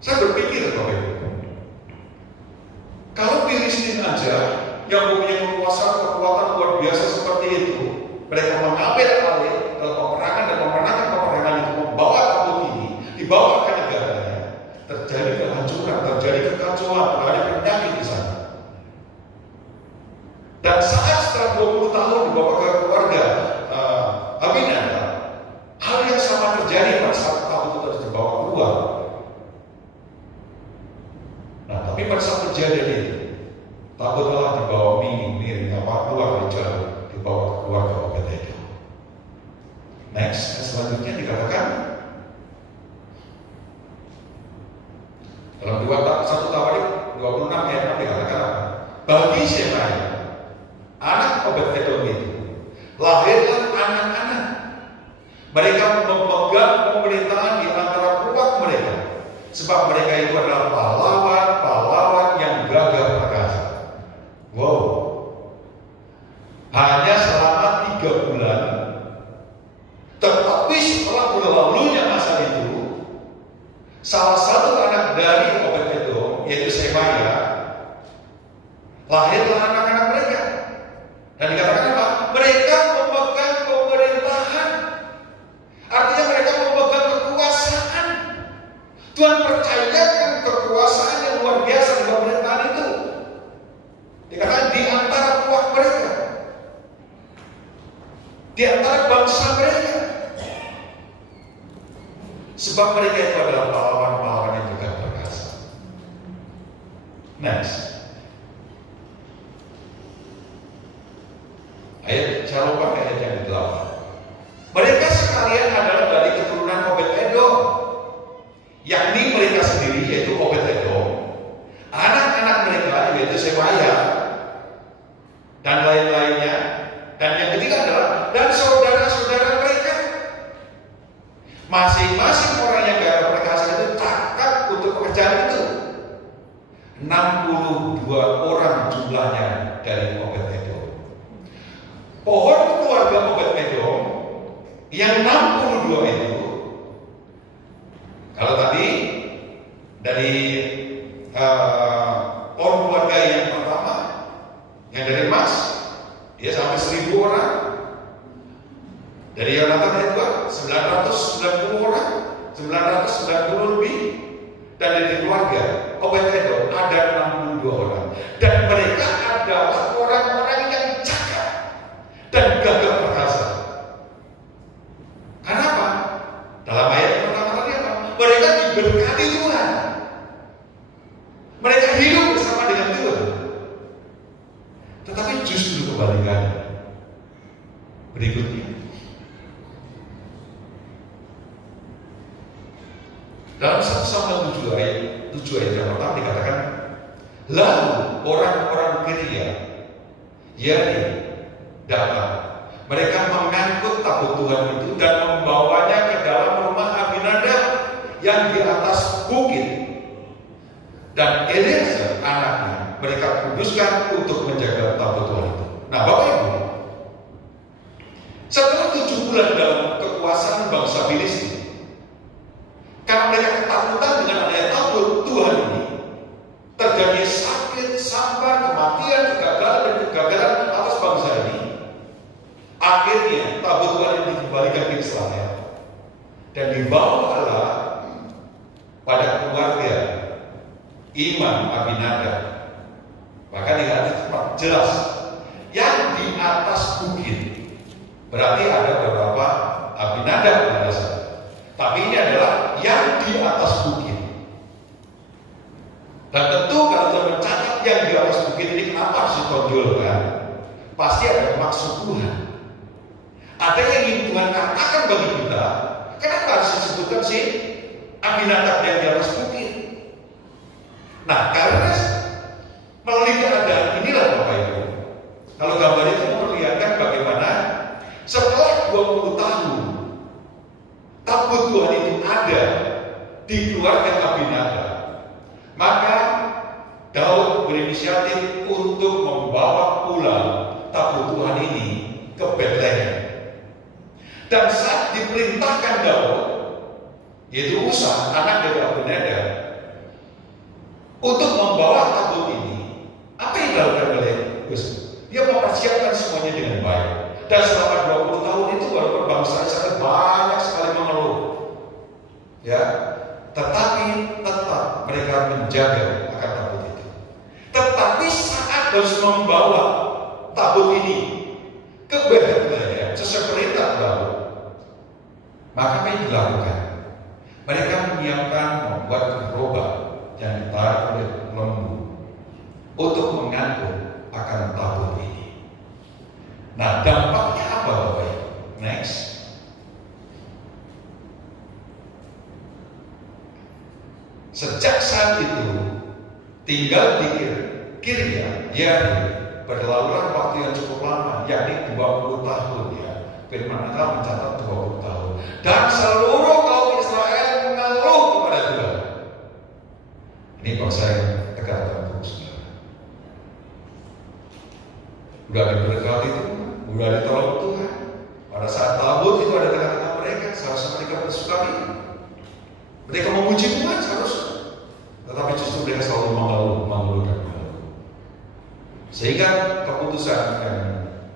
Saya berpikir Bapak Ibu, kalau Filistin aja yang punya kekuatan luar biasa seperti itu, mereka mengambil alih dalam peperangan dan memenangkan peperangan itu, membawa tabut ini, dibawa ke negaranya, terjadi kehancuran, terjadi kekacauan, terjadi penyakit di sana. Dan saat setelah 20 tahun dibawa ke keluarga Abinadab, hal yang sama terjadi pada saat tabut itu harus dibawa keluar. Nah, tapi pada saat kejadian itu, tabut Allah dibawa miring keluar dari jalan, dibawa ke keluarga Obed-Edom. Next, selanjutnya dikatakan dalam 1 Tawarik 26 ayat 6 dikatakan apa? Bagi Shemaya, anak Obed-Edom itu, lahirlah anak-anak. Mereka memegang pemerintahan di antara keluarga mereka, sebab mereka itu adalah pahlawan yang gagah perkasa. Wow. Hanya selama 3 bulan. Tetapi setelah berlalunya masa itu, salah satu anak dari Obed-Edom, yaitu Shemaya, lahirlah anak-anak mereka. Dan dikatakan apa? Mereka memegang pemerintahan. Artinya mereka memegang kekuasaan. Tuhan percayakan kekuasaan yang luar biasa di pemerintahan itu. Dikatakan di antara keluarga mereka, di antara bangsa mereka. Sebab mereka itu adalah pahlawan-pahlawan yang juga perkasa. Next. Saya lupa ayat yang ke-8. Mereka sekalian adalah dari keturunan Obed-Edom, yakni mereka sendiri, yaitu Obed-Edom, anak-anak mereka yaitu Shemaya dan lain-lainnya, dan yang ketiga adalah dan saudara-saudara mereka. Masing-masing orang yang gagah perkasa itu cakap untuk pekerjaan itu. 62 orang jumlahnya dari Obed-Edom. Pohon keluarga Obed-Edom yang 62 itu, kalau tadi dari pohon keluarga yang pertama, yang dari Mas, dia sampai 1000 orang. Dari Yonatan yang kedua 990 orang, 990 lebih. Dan dari keluarga Obed-Edom ada 62 orang. Dan mereka adalah orang-orang yang cakap dan gagah perkasa. Kenapa? Dalam ayat yang pertama tadi apa? Mereka diberkati Tuhan. Mereka hidup bersama 7 ayat yang pertama dikatakan, lalu orang-orang Gilead Yerim datang. Mereka mengangkut tabut Tuhan itu dan membawanya ke dalam rumah Abinadab yang di atas bukit. Dan Eliezer anaknya mereka kuduskan untuk menjaga tabut Tuhan itu. Nah, Bapak Ibu, setelah 7 bulan dalam kekuasaan bangsa Filistin, karena mereka ketakutan dengan adanya tabut Tuhan ini, terjadi sakit, sampar, kematian, kegagalan dan kegagalan atas bangsa ini. Akhirnya tabut Tuhan ini dikembalikan ke Israel dan dibawalah pada keluarga Imam Abinadab. Maka dikatakan jelas yang di atas bukit. Berarti ada beberapa Abinadab pada saat. Tapi ini adalah yang di atas bukit. Dan tentu kalau kita mencatat yang di atas bukit ini kenapa harus ditonjolkan? Pasti ada maksud Tuhan. Ada yang ingin Tuhan katakan bagi kita. Kenapa harus disebutkan sih Abinadab yang di atas bukit? Nah, karena melalui keadaan inilah Bapak Ibu, kalau gambar itu memperlihatkan bagaimana setelah 20 tahun tabut Tuhan itu ada di keluarga Abinadab, maka Daud berinisiatif untuk membawa pulang tabut Tuhan ini ke Betlehem. Dan saat diperintahkan Daud, yaitu Usa, anak dari Abinadab, untuk membawa tabut ini, apa yang dilakukan oleh Usa? Dia mempersiapkan semuanya dengan baik. Dan selama 20 tahun itu walaupun bangsa Israel banyak sekali mengeluh, ya, tetapi tetap mereka menjaga akan tabut itu. Tetapi saat harus membawa tabut ini ke Betlehem sesuai perintah Daud, maka apa yang dilakukan? Mereka menyiapkan membuat gerobak yang ditarik oleh lembu untuk mengangkut akan tabut ini. Nah, dampaknya apa Bapak Ibu? Next. Sejak saat itu tinggal di Gilead Yerim berlalulah waktu yang cukup lama, yakni 20 tahun ya. Firman Allah mencatat 20 tahun. Dan seluruh kaum Israel mengeluh kepada Tuhan. Ini kalau saya tegarkan terus. Udah diberkati itu, udah ditolong Tuhan. Pada saat tabut itu ada tengah-tengah mereka, seharusnya mereka bersuka cita. Mereka memuji Tuhan seharusnya. Tetapi justru mereka selalu mengeluh dan mengeluh. Sehingga keputusan yang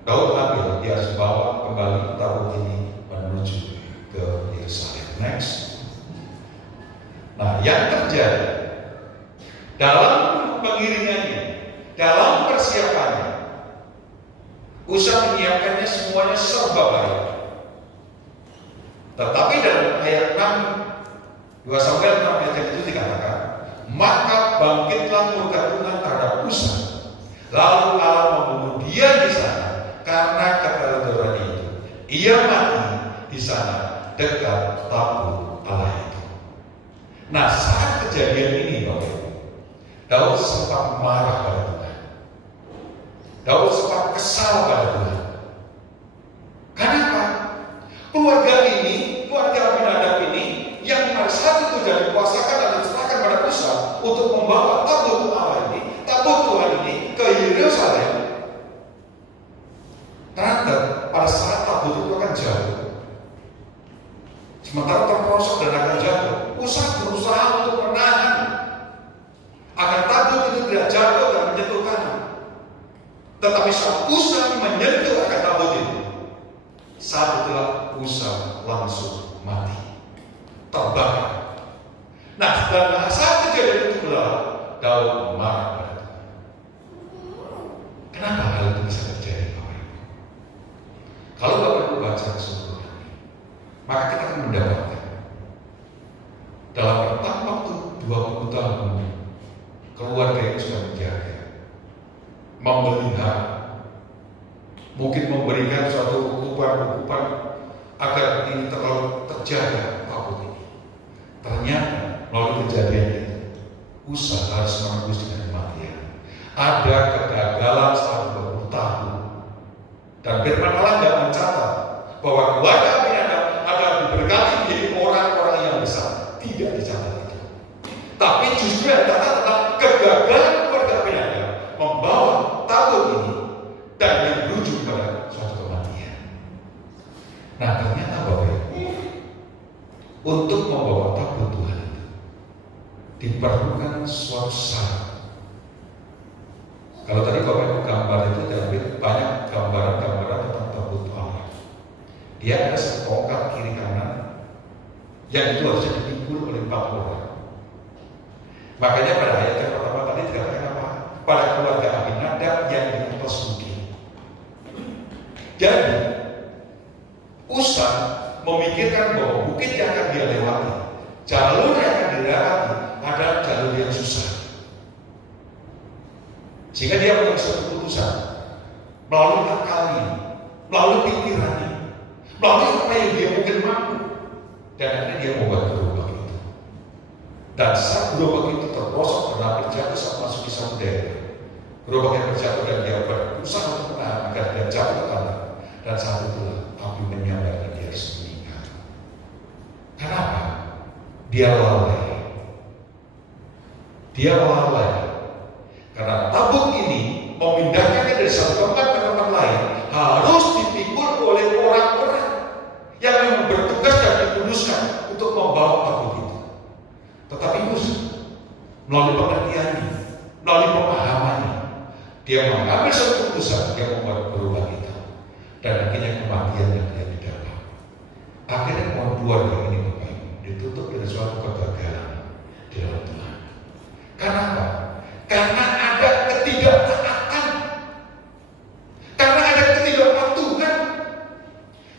Daud ambil, dia harus bawa kembali tabut ini menuju ke Yerusalem. Next. Nah, yang terjadi dalam pengiringannya, dalam persiapannya, Usa menyiapkannya semuanya serba baik. Tetapi dalam ayat 6, 2 Samuel 6 ayat itu dikatakan, maka bangkitlah murka Tuhan terhadap Usa, lalu Allah membunuh dia di sana karena keteladanan itu. Ia mati di sana dekat tabut Allah itu. Nah, saat kejadian ini Bapak Ibu, Daud sempat marah pada Tuhan. Daud sempat kesal pada Tuhan. Kenapa? Keluarga ini, keluarga Abinadab ini, yang pada saat itu sudah dikuasakan dan diserahkan pada Usa untuk membawa tabut Allah ini, tabut Tuhan ini ke Yerusalem. Ternyata pada saat tabut itu akan jatuh, sementara terprosok dan akan jatuh, Usa berusaha untuk menahan agar tabut itu tidak jatuh dan menyentuh tanah. Tetapi saat Usa menyentuh akan tabut itu, saat itulah Usa langsung mati, terbakar. Nah, dan saat kejadian itu berlalu, Daud marah pada Tuhan. Kenapa hal itu bisa terjadi, Bapak Ibu? Kalau Bapak Ibu baca keseluruhan, maka kita akan mendapatkan dalam rentang waktu 20 tahun keluarga itu sudah menjaga, memelihara, mungkin memberikan suatu ukupan agar ini terlalu terjaga tabut ini. Ternyata melalui kejadian itu, Usaha harus menembus dengan kematian. Ada kegagalan selama 20 tahun. Dan firman Allah tidak mencatat bahwa keluarga Abinadab ada diberkati menjadi orang-orang yang besar. Tidak dicatat itu. Tapi justru yang dicatat tentang kegagalan keluarga Abinadab membawa tabut ini dan yang berujung pada suatu kematian. Nah, ternyata Bapak Ibu, untuk membawa tabut Tuhan itu diperlukan suatu syarat. Kalau tadi Bapak Ibu gambar itu diambil banyak gambaran-gambaran tentang tabut Allah. Dia ada setongkat kiri kanan yang itu harusnya dipikul oleh 4 orang. Makanya pada ayat yang pertama tadi dikatakan apa? Pada keluarga Abinadab yang di atas bukit. Jadi Usa memikirkan bahwa bukit yang akan dia lewati, jalur yang akan dilewati adalah jalur yang susah. Sehingga dia punya satu keputusan melalui akalnya, melalui pikirannya, melalui apa yang dia mungkin mampu, dan akhirnya dia membuat gerobak itu. Dan saat gerobak itu terprosok karena berjatuh saat masuk di samudera, gerobak yang berjatuh dan dia berusaha untuk menahan agar dia jatuh ke tanah. Dan saat itulah api menyambar dan dia harus meninggal. Kenapa? Dia lalai. Dia lalai. Karena tabut ini memindahkannya dari satu tempat ke tempat lain harus dipikul oleh orang-orang yang bertugas dan dikuduskan untuk membawa tabut itu. Tetapi Musa melalui pengertiannya, melalui pemahamannya, dia mengambil satu keputusan yang membuat berubah kita. Dan akhirnya kematian yang dia didapat. Akhirnya keluarga ini Bapak Ibu ditutup dengan suatu kegagalan di dalam Tuhan. Karena apa? Karena ada ketidaktaatan, karena ada ketidakpatuhan,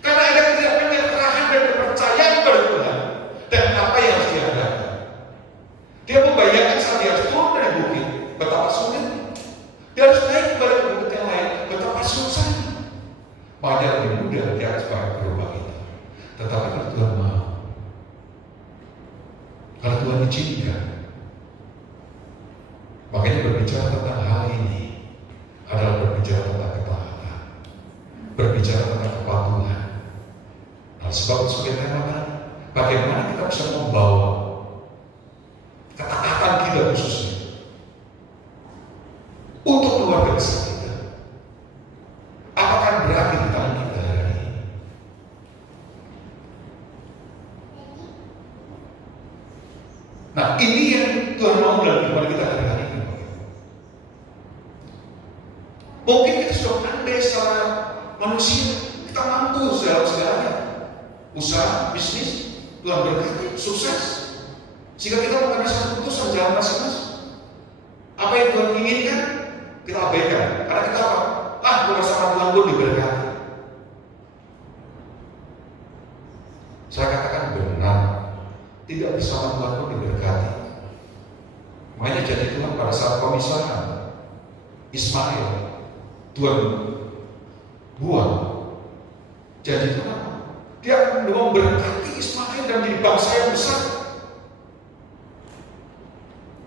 karena ada ketidakpenyerahan dan kepercayaan pada Tuhan dan apa yang harus dia hadapi. Dia membayangkan saat dia harus turun dari bukit, betapa sulit. Dia harus naik kembali ke bukit yang lain, betapa susah. Makanya lebih mudah dia harus pakai gerobak itu. Tetapi kalau Tuhan mau, kalau Tuhan izinkan, makanya berbicara tentang hal ini adalah berbicara tentang ketaatan, berbicara tentang kepatuhan. Nah, sebab sebagai tema tadi, bagaimana kita bisa membawa ketaatan kita khususnya untuk keluarga besar kita. Apakah berakhir di tangan kita hari ini? Nah, ini yang Tuhan mau dalam kehidupan kita hari ini. Mungkin kita sudah pandai secara manusia, kita mampu segalanya. Usaha, bisnis, Tuhan berkati, sukses. Jika kita mengambil satu keputusan jalan masing-masing, apa yang Tuhan inginkan, kita abaikan. Karena kita apa? Bersama Tuhan pun diberkati. Saya katakan benar, tidak bersama Tuhan pun diberkati. Makanya jadi Tuhan pada saat pemisahan Ismail, Tuhan buang. Jadi Tuhan, dia akan memberkati Ismail dan menjadi bangsa yang besar.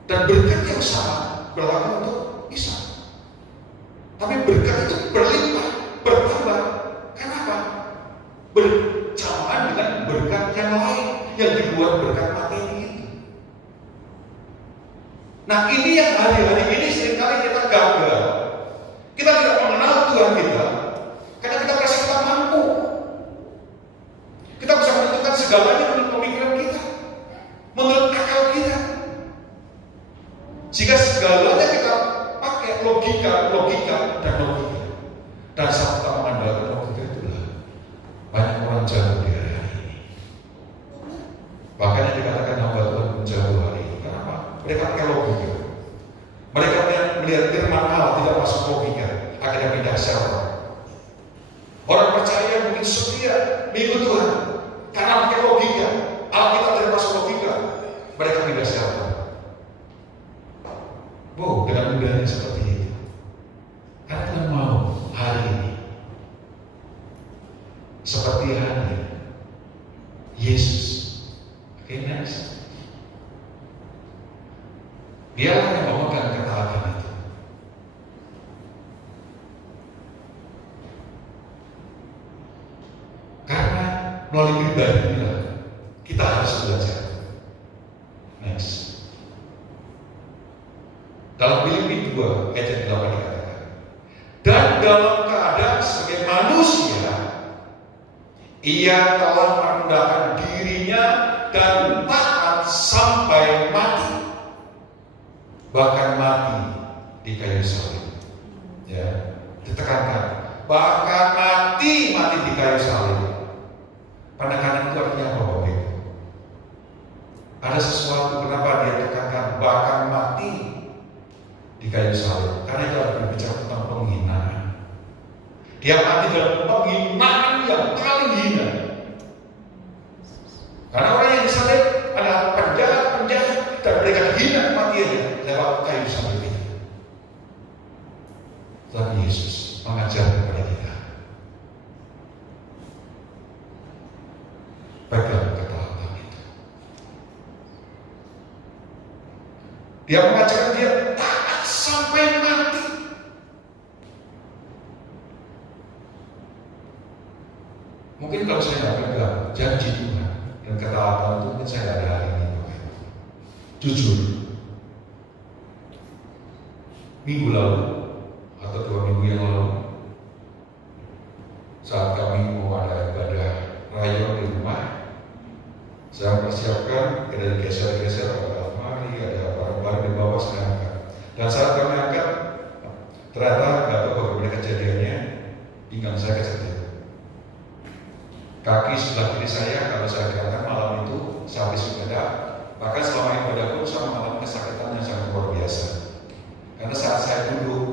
Dan berkat yang sama berlaku untuk Ishak. Tapi berkat itu berlimpah, bertambah. Kenapa? Bersamaan dengan berkat yang lain yang dibuat berkat materi itu. Nah, ini yang hari-hari ini seringkali kita gagal. Kita tidak mengenal Tuhan kita karena kita merasa kita mampu. Kita bisa menentukan segalanya menurut pemikiran kita, menurut akal kita. Jika segalanya kita pakai logika dan logika. Dan saat kita mengandalkan logika itulah banyak orang jatuh di hari ini. Makanya dikatakan hamba Tuhan menjauh hari ini. Kenapa? Mereka pakai logika. Mereka melihat firman Allah tidak masuk logika, akhirnya pindah shelter. Orang percaya mungkin setia mengikut Tuhan karena pakai logika. Alkitab tidak masuk logika, mereka pindah shelter. Dengan mudahnya seperti itu. Karena Tuhan mau hari ini seperti hari Yesus. Oke, next. melalui pribadi kita harus belajar. Next. Dalam Filipi 2 ayat 8 dikatakan, dan dalam keadaan sebagai manusia, ia telah merendahkan dirinya dan taat sampai mati, bahkan mati di kayu salib. Ya, ditekankan, bahkan mati di kayu salib. Penekanan itu artinya apa, Bapak Ibu? Ada sesuatu kenapa dia tekankan bahkan mati di kayu salib? Karena itu ada berbicara tentang penghinaan. Dia mati dalam penghinaan yang paling hina. Karena orang yang disalib adalah penjahat dan mereka hina kematiannya lewat kayu salib ini. Tapi Yesus mengajar kepada kita, pegang ketaatan itu. Dia mengajarkan dia taat sampai mati. Mungkin kalau saya nggak pegang janji Tuhan dan ketaatan itu, mungkin saya nggak ada hari ini. Jujur, minggu lalu atau 2 minggu yang lalu, saat kami mau ada ibadah rayon di rumah, saya mempersiapkan, ada geser-geser, ada almari, ada barang-barang di bawah saya angkat. Dan saat kami angkat, ternyata nggak tahu bagaimana kejadiannya, pinggang saya kejepit. Kaki sebelah kiri saya, kalau saya gerakan malam itu, saya habis ibadah, bahkan selama ibadah pun saya mengalami kesakitan yang sangat luar biasa. Karena saat saya duduk,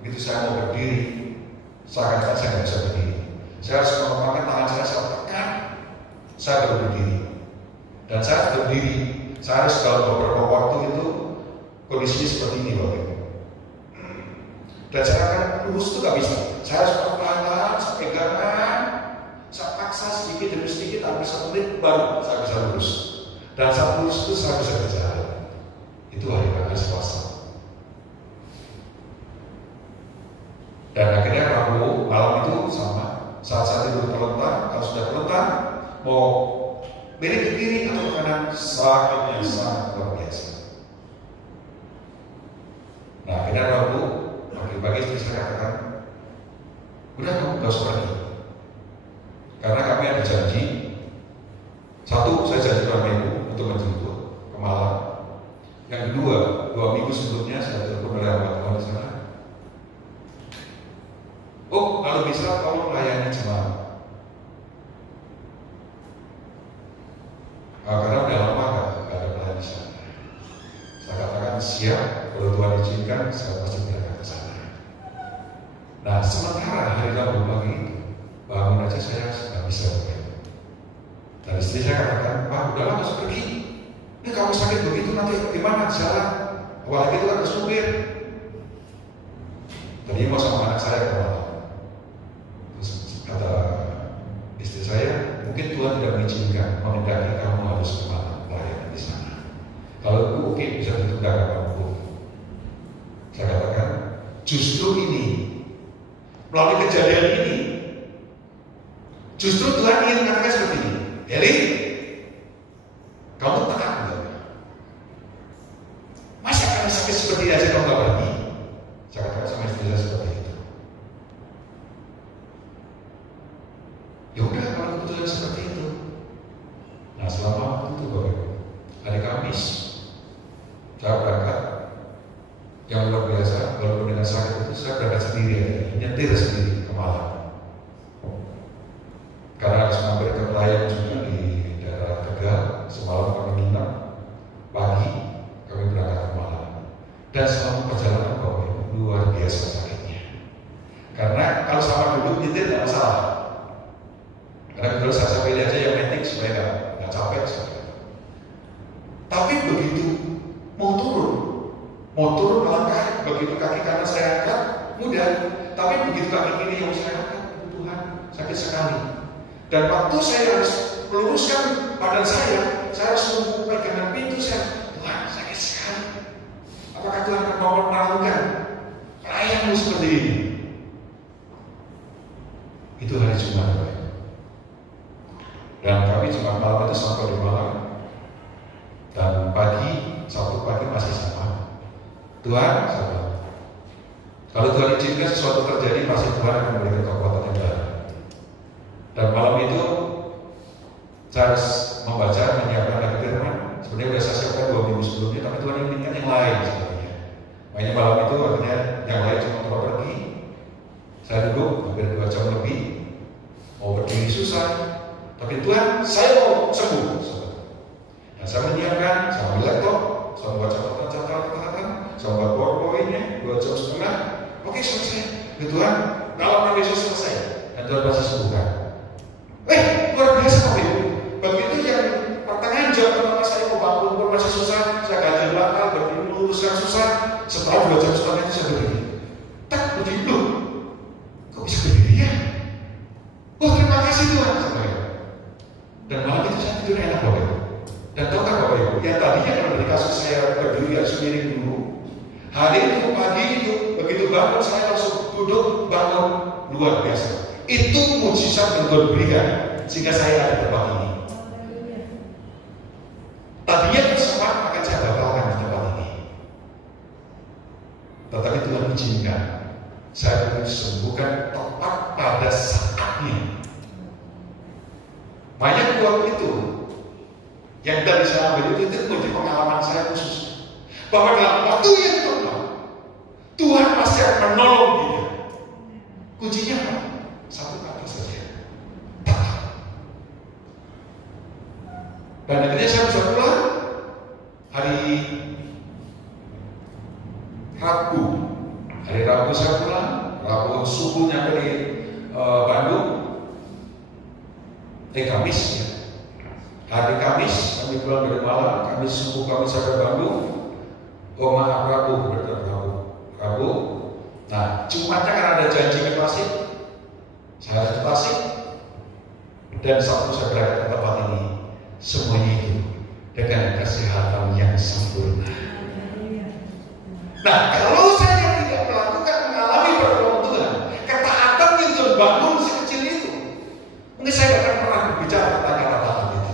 begitu saya mau berdiri, saya katakan saya nggak bisa berdiri. Saya harus menggunakan tangan saya tekan, saya baru berdiri. Dan saat berdiri, saya harus dalam beberapa waktu itu kondisinya seperti ini, Bapak Ibu. Dan saya akan lurus itu nggak bisa. Saya harus pelan-pelan, saya pegangan, saya paksa sedikit demi sedikit, hampir 1 menit baru saya bisa lurus. Dan saat lurus itu saya bisa berjalan. Itu hari Selasa. Dan akhirnya Rabu malam itu sama. Saat saya tidur terlentang, kalau sudah terlentang, mau miring ke kiri atau ke kanan, sakitnya sangat luar biasa. Nah, akhirnya Rabu pagi-pagi istri saya katakan, udah kamu gak usah pergi. Karena kami ada janji. Satu, saya janji sama ibu untuk menjemput ke Malang. Yang kedua, 2 minggu sebelumnya saya telepon oleh orang di sana. Oh, kalau bisa tolong layani jemaah. Karena udah lama gak ada pelayan di sana. Saya katakan siap, kalau Tuhan izinkan, saya pasti berangkat ke sana. Nah, sementara hari Rabu pagi itu, bangun aja saya nggak bisa. Dan istri saya katakan, Pak, udahlah harus pergi. Ini kamu sakit begitu nanti gimana jalan? Apalagi itu kan supir. Tadi mau sama anak saya ke Malang. Terus kata istri saya, mungkin Tuhan tidak mengizinkan, mengendaki kamu harus ke Malang pelayanan di sana. Kalau itu oke, bisa ditunda kapanpun. Saya katakan, justru ini, melalui kejadian ini, justru Tuhan ingin mengatakan seperti ini, Eli, kamu taat enggak? Masa kamu sakit seperti ini aja kamu gak pergi? Saya katakan sama istri saya seperti itu. Ya udah, kalau kebetulan seperti itu. Nah, selama waktu itu hari Kamis, saya berangkat. Yang luar biasa, walaupun dengan sakit itu saya berangkat sendiri, nyetir sendiri ke Malang. Karena harus mampir ke pelayan juga di daerah Tegal. Semalam kami nginep, pagi kami berangkat ke Malang. Dan selama perjalanan luar biasa sakitnya. Karena kalau sama duduk nyetir tidak masalah. Karena kalau saya pilih aja yang metik supaya nggak capek. Tapi begitu mau turun melangkah, begitu kaki kanan saya angkat mudah. Tapi begitu kaki kiri yang saya angkat, Tuhan sakit sekali. Dan waktu saya harus meluruskan badan saya harus membuka pegangan pintu saya. Tuhan sakit sekali. Apakah Tuhan akan mau melakukan pelayananmu seperti ini? Itu hari Jumat. Dan itu sampai di malam dan pagi, Sabtu pagi masih sama. Tuhan sama. Kalau Tuhan izinkan sesuatu terjadi, pasti Tuhan akan memberikan kekuatan yang baru. Dan malam itu saya harus membaca, menyiapkan lagi firman. Sebenarnya sudah saya siapkan 2 minggu sebelumnya, tapi Tuhan inginkan yang lain sebenarnya. Makanya malam itu artinya yang lain cuma mau pergi. Saya duduk hampir 2 jam lebih, mau berdiri susah. Tapi Tuhan, saya mau sembuh. Dan saya menyiapkan, saya ambil laptop, saya membaca catatan, saya membuat PowerPoint-nya 2 jam setengah. Oke, selesai. Tuhan, kalau besok selesai, dan Tuhan pasti sembuhkan. Luar biasa Bapak Ibu. Begitu yang pertengahan jam pertama saya mau bangun pun masih susah, saya ganjil langkah, berdiri meluruskan susah. Setelah 2 jam setengah itu saya berdiri. Tak berdiri dulu. Kok bisa berdiri ya? Terima kasih Tuhan. Dan malam itu saya tidur enak Bapak Ibu. Dan tahukah Bapak Ibu, yang tadinya kalau dari kasus saya berdiri harus miring dulu, hari itu pagi itu begitu bangun saya langsung duduk bangun, luar biasa. Itu mujizat yang Tuhan berikan sehingga saya ada di tempat ini. Tadinya sempat akan saya batalkan di tempat ini, tetapi Tuhan izinkan saya disembuhkan tepat pada saatnya. Banyak kuat itu yang tadi saya ambil itu menjadi pengalaman saya khusus, bahwa dalam waktu yang tepat Tuhan pasti akan menolong dia. Kuncinya apa? Satu kata saja, taat. Dan akhirnya saya bisa pulang hari Rabu. Hari Rabu saya pulang, Rabu subuh nyampe di Bandung. Kamis ya. Hari Kamis kami pulang dari malam, Kamis subuh kami sampai Bandung. Rabu. Nah, Jumatnya kan ada janji ke Tasik. Saya harus ke Tasik. Dan Sabtu saya berangkat ke tempat ini. Semuanya itu dengan kesehatan yang sempurna. Nah, kalau saya tidak melakukan mengalami pertolongan Tuhan, ketaatan yang Tuhan bangun sekecil itu, mungkin saya tidak akan pernah berbicara tentang kata-kata itu.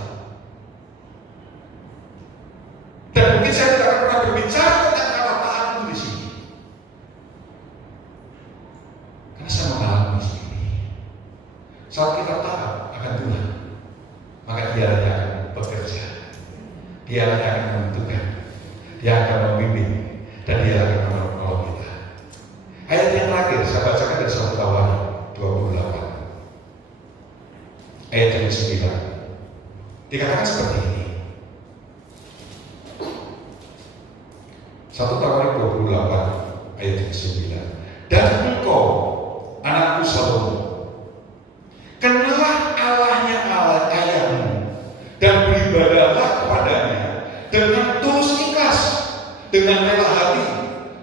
Dan mungkin saya tidak akan pernah berbicara tentang kata-kata itu di sini. Karena saya mengalami sendiri. Saat kita taat akan Tuhan, maka Dia akan bekerja. Dia akan menentukan, Dia akan membimbing, dan Dia akan menolong kita. Ayat yang terakhir saya bacakan dari 1 Tawaran 28 ayat yang 9. Dikatakan seperti ini. 1 Tawaran 28 ayat yang 9. Dan engkau, anakku Salomo, kenallah Allahnya Allah ayahmu, dan beribadahlah kepadanya dengan tulus ikhlas, dengan rela hati,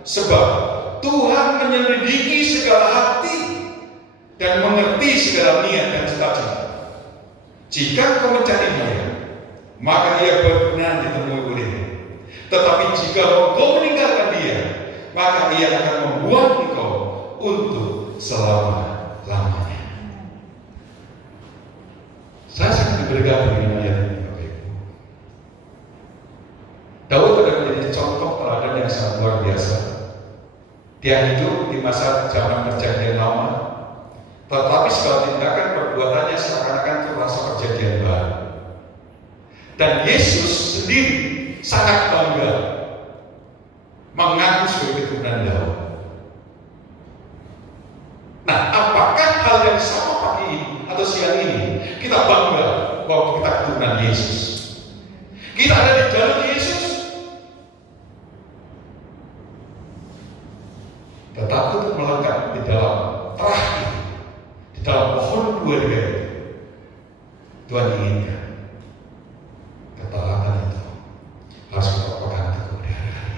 sebab Tuhan menyelidiki segala hati dan mengerti segala niat dan cita-cita. Jika kau mencari Dia, maka Ia berkenan ditemui olehmu. Tetapi jika kau meninggalkan Dia, maka Ia akan membuang engkau untuk selama-lamanya. Saya sangat bergabung dengan ayat ini, Bapak Ibu. Daud adalah menjadi contoh teladan yang sangat luar biasa. Dia hidup di masa zaman perjanjian lama, tetapi segala tindakan perbuatannya seakan-akan terasa perjanjian baru. Dan Yesus sendiri sangat bangga mengaku sebagai keturunan Daud. Nah, apakah hal yang sama pagi ini atau siang ini kita bangga bahwa kita keturunan Yesus? Kita ada di dalam Yesus. Tetapi untuk melengkap di dalam terakhir, di dalam pohon keluarga itu, Tuhan inginkan ketaatan itu harus kita pegang teguh di hari ini.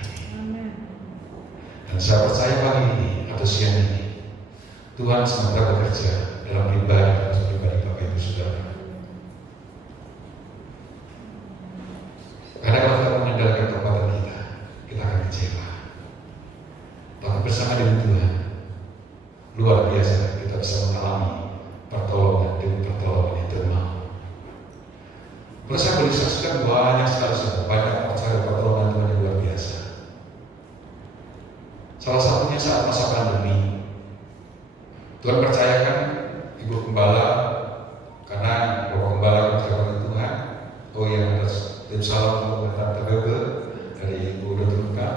Dan saya percaya pagi ini atau siang ini, Tuhan sementara bekerja dalam pribadi Bapak Ibu Saudara. Karena kalau kita mengandalkan kekuatan kita akan kecewa. Tapi bersama dengan Tuhan, luar biasa kita bisa mengalami pertolongan demi pertolongan yang termau. Kalau saya boleh saksikan banyak sekali banyak percaya pertolongan Tuhan yang luar biasa. Salah satunya saat masa pandemi, Tuhan percayakan Ibu Gembala, karena Bapak Gembala percayakan Tuhan. Oh yang atas salam untuk Tante Bebe dari Ibu Dotunka.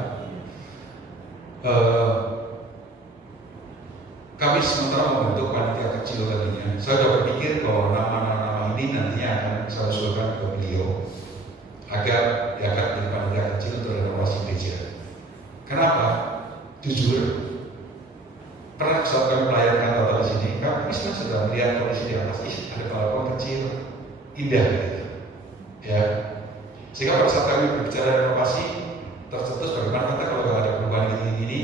Kami sementara membentuk panitia kecil tadinya. Saya sudah berpikir bahwa nama-nama ini nantinya akan saya usulkan ke beliau agar diangkat menjadi panitia kecil untuk renovasi gereja. Kenapa? Jujur, pernah saat kami melayani kantor di sini, kami sudah melihat kondisi di atas, ada balkon kecil, indah gitu. Ya, sehingga pada saat kami berbicara renovasi, tercetus bagaimana kita kalau nggak ada perubahan gini-gini.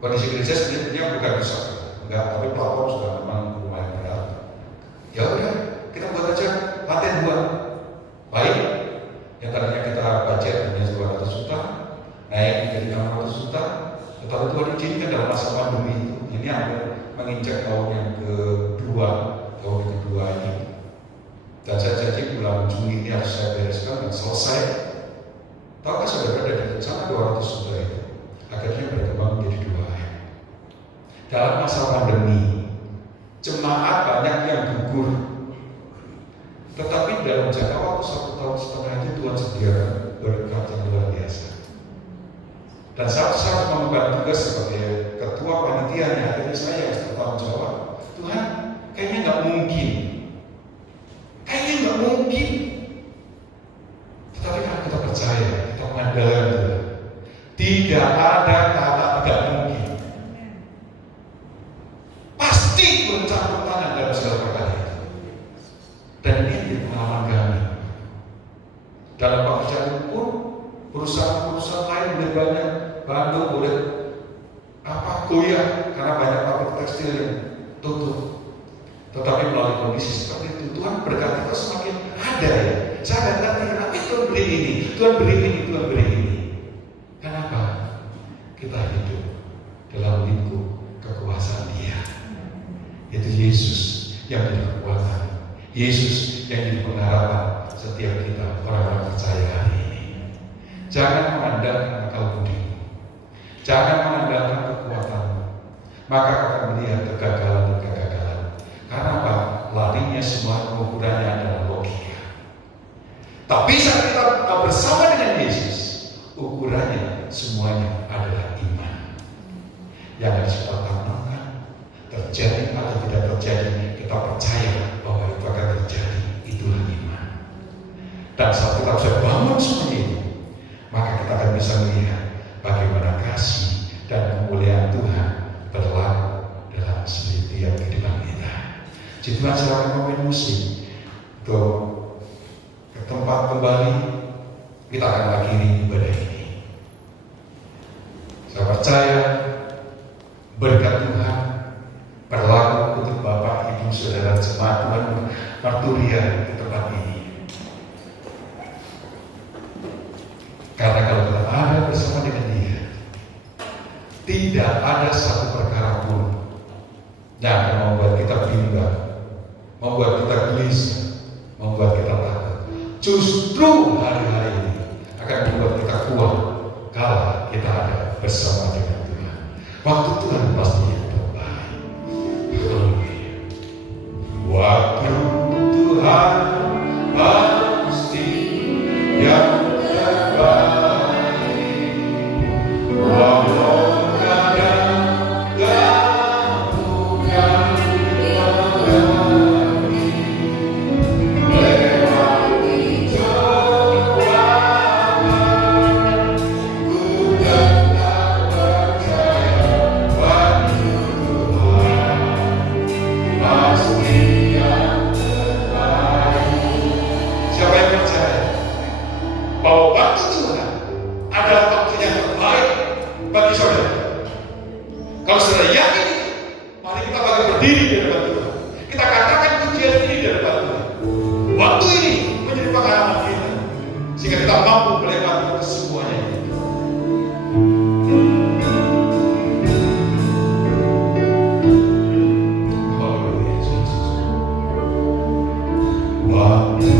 Kondisi gereja sebenarnya bukan rusak, enggak, tapi platform sudah memang lumayan berat. Ya udah, kita buat aja lantai 2. Baik, yang tadinya kita budget hanya 200 juta, naik menjadi 600 juta, tetapi Tuhan izinkan dalam masa pandemi itu, ini hampir menginjak tahun yang kedua ini. Dan saya janji bulan Juni ini harus saya bereskan dan selesai. Tahukah saudara dari rencana 200 juta itu akhirnya berkembang menjadi 2 M. Dalam masa pandemi, jemaat banyak yang gugur, tetapi dalam jangka waktu 1,5 tahun itu Tuhan sediakan berkat yang luar biasa. Dan saat mengemban tugas sebagai ketua panitianya, akhirnya saya harus bertanggung jawab. Tuhan, kayaknya nggak mungkin. Tetapi kalau kita percaya, kita mengandalkan Tuhan, tidak ada kata tidak mungkin. Pasti Tuhan campur tangan dalam segala perkara itu. Dan ini adalah pengalaman kami. Dalam pekerjaan pun, perusahaan-perusahaan lain boleh banyak, Bandung boleh goyah karena banyak pabrik tekstil yang tutup. Tetapi melalui kondisi seperti itu, Tuhan berkati kita semakin ada ya. Saya nggak ngerti kenapa Tuhan beri ini, Tuhan beri ini, Tuhan beri ini. Kenapa? Kita hidup dalam lingkup kekuasaan Dia. Itu Yesus yang jadi kekuatan, Yesus yang jadi pengharapan setiap kita orang-orang percaya hari ini. Jangan mengandalkan akal budimu, jangan mengandalkan kekuatanmu, maka akan melihat kegagalan dan kegagalan. Karena apa? Larinya semua ukurannya adalah logika. Tapi saat kita bersama dengan Yesus, ukurannya semuanya adalah iman. Yang harus kita tanamkan, terjadi atau tidak terjadi, kita percaya bahwa itu akan terjadi. Itulah iman. Dan saat kita bisa bangun semuanya itu, maka kita akan bisa melihat bagaimana kasih dan kemuliaan Tuhan berlaku dalam setiap kehidupan kita. Jadi Tuhan silakan memain musik untuk ke tempat kembali. Kita akan akhiri ibadah ini. Saya percaya berkat Tuhan berlaku untuk Bapak, Ibu, Saudara jemaat Tuhan Marturia di tempat ini. Karena kalau kita ada bersama dengan Dia, tidak ada satu perkara pun yang akan membuat kita bimbang, membuat kita gelisah, membuat kita takut. Justru hari-hari ini akan membuat kita kuat kalau kita ada bersama dengan Tuhan. Waktu Tuhan pasti yang terbaik. Haleluya. Waktu Tuhan pasti yang terbaik. Walau waktu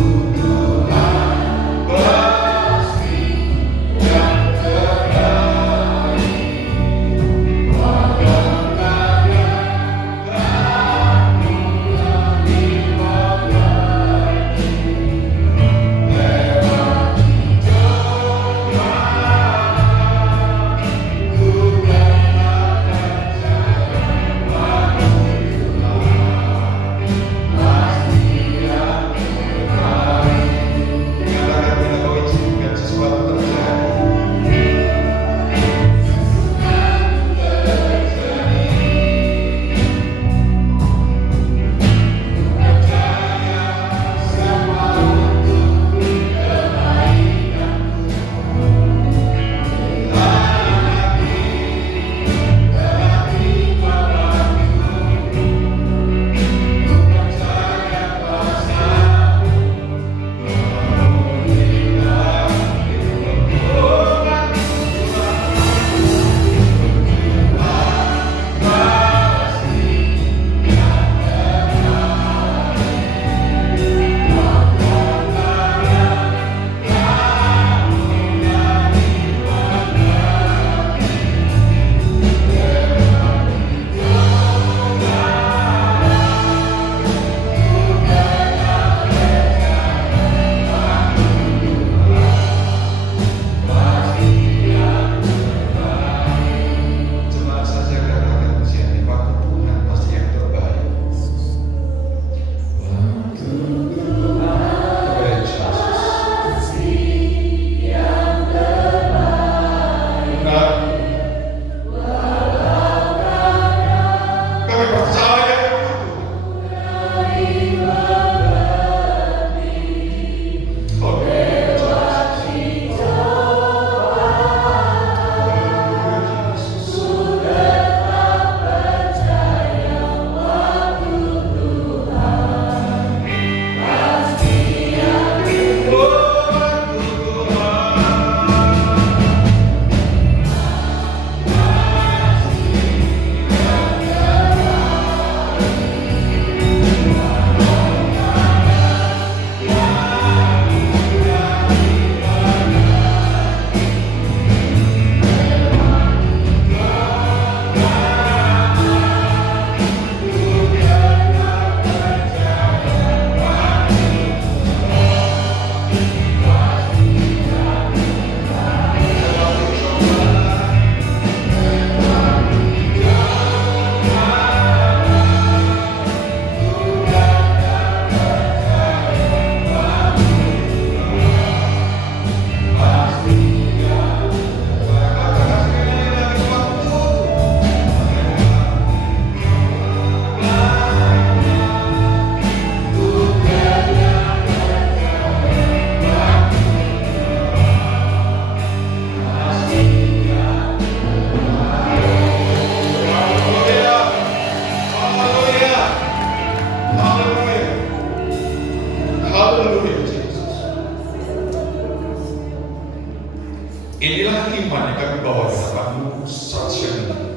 bawa di hadapan-Mu saat siang ini.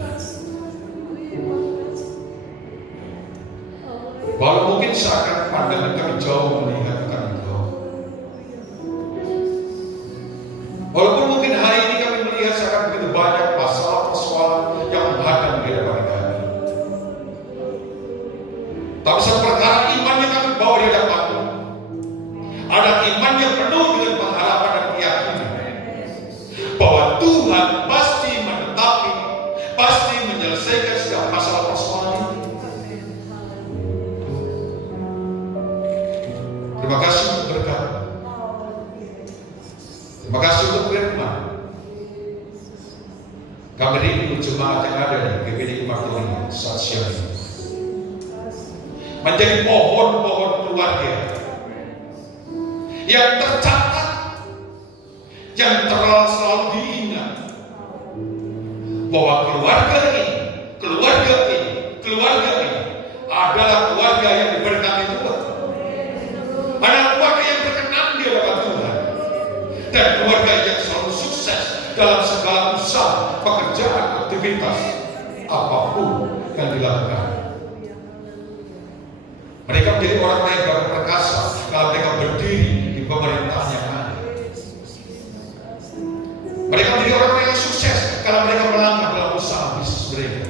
Walau mungkin seakan pandangan kami jauh melihat akan Engkau. Walaupun mungkin hari ini kami melihat seakan begitu banyak masalah-persoalan yang menghadang di hadapan kami. Tapi satu perkara iman yang kami bawa di hadapan-Mu adalah iman yang penuh dengan pengharapan dan keyakinan bahwa Tuhan pasti menetapi, pasti menyelesaikan setiap masalah persoalan ini. Terima kasih untuk berkat. Terima kasih untuk firman. Kami rindu jemaat yang ada di GPD Kemaklum saat siang ini menjadi pohon-pohon keluarga yang tercatat, yang selalu diingat bahwa keluarga ini adalah keluarga yang diberkati Tuhan, adalah keluarga yang berkenan di hadapan Tuhan, dan keluarga yang selalu sukses dalam segala usaha, pekerjaan, aktivitas apapun yang dilakukan. Mereka menjadi orang-orang yang berperkasa kalau mereka berdiri di pemerintahan yang ada. Mereka menjadi orang-orang yang sukses kalau mereka melangkah dalam usaha bisnis mereka.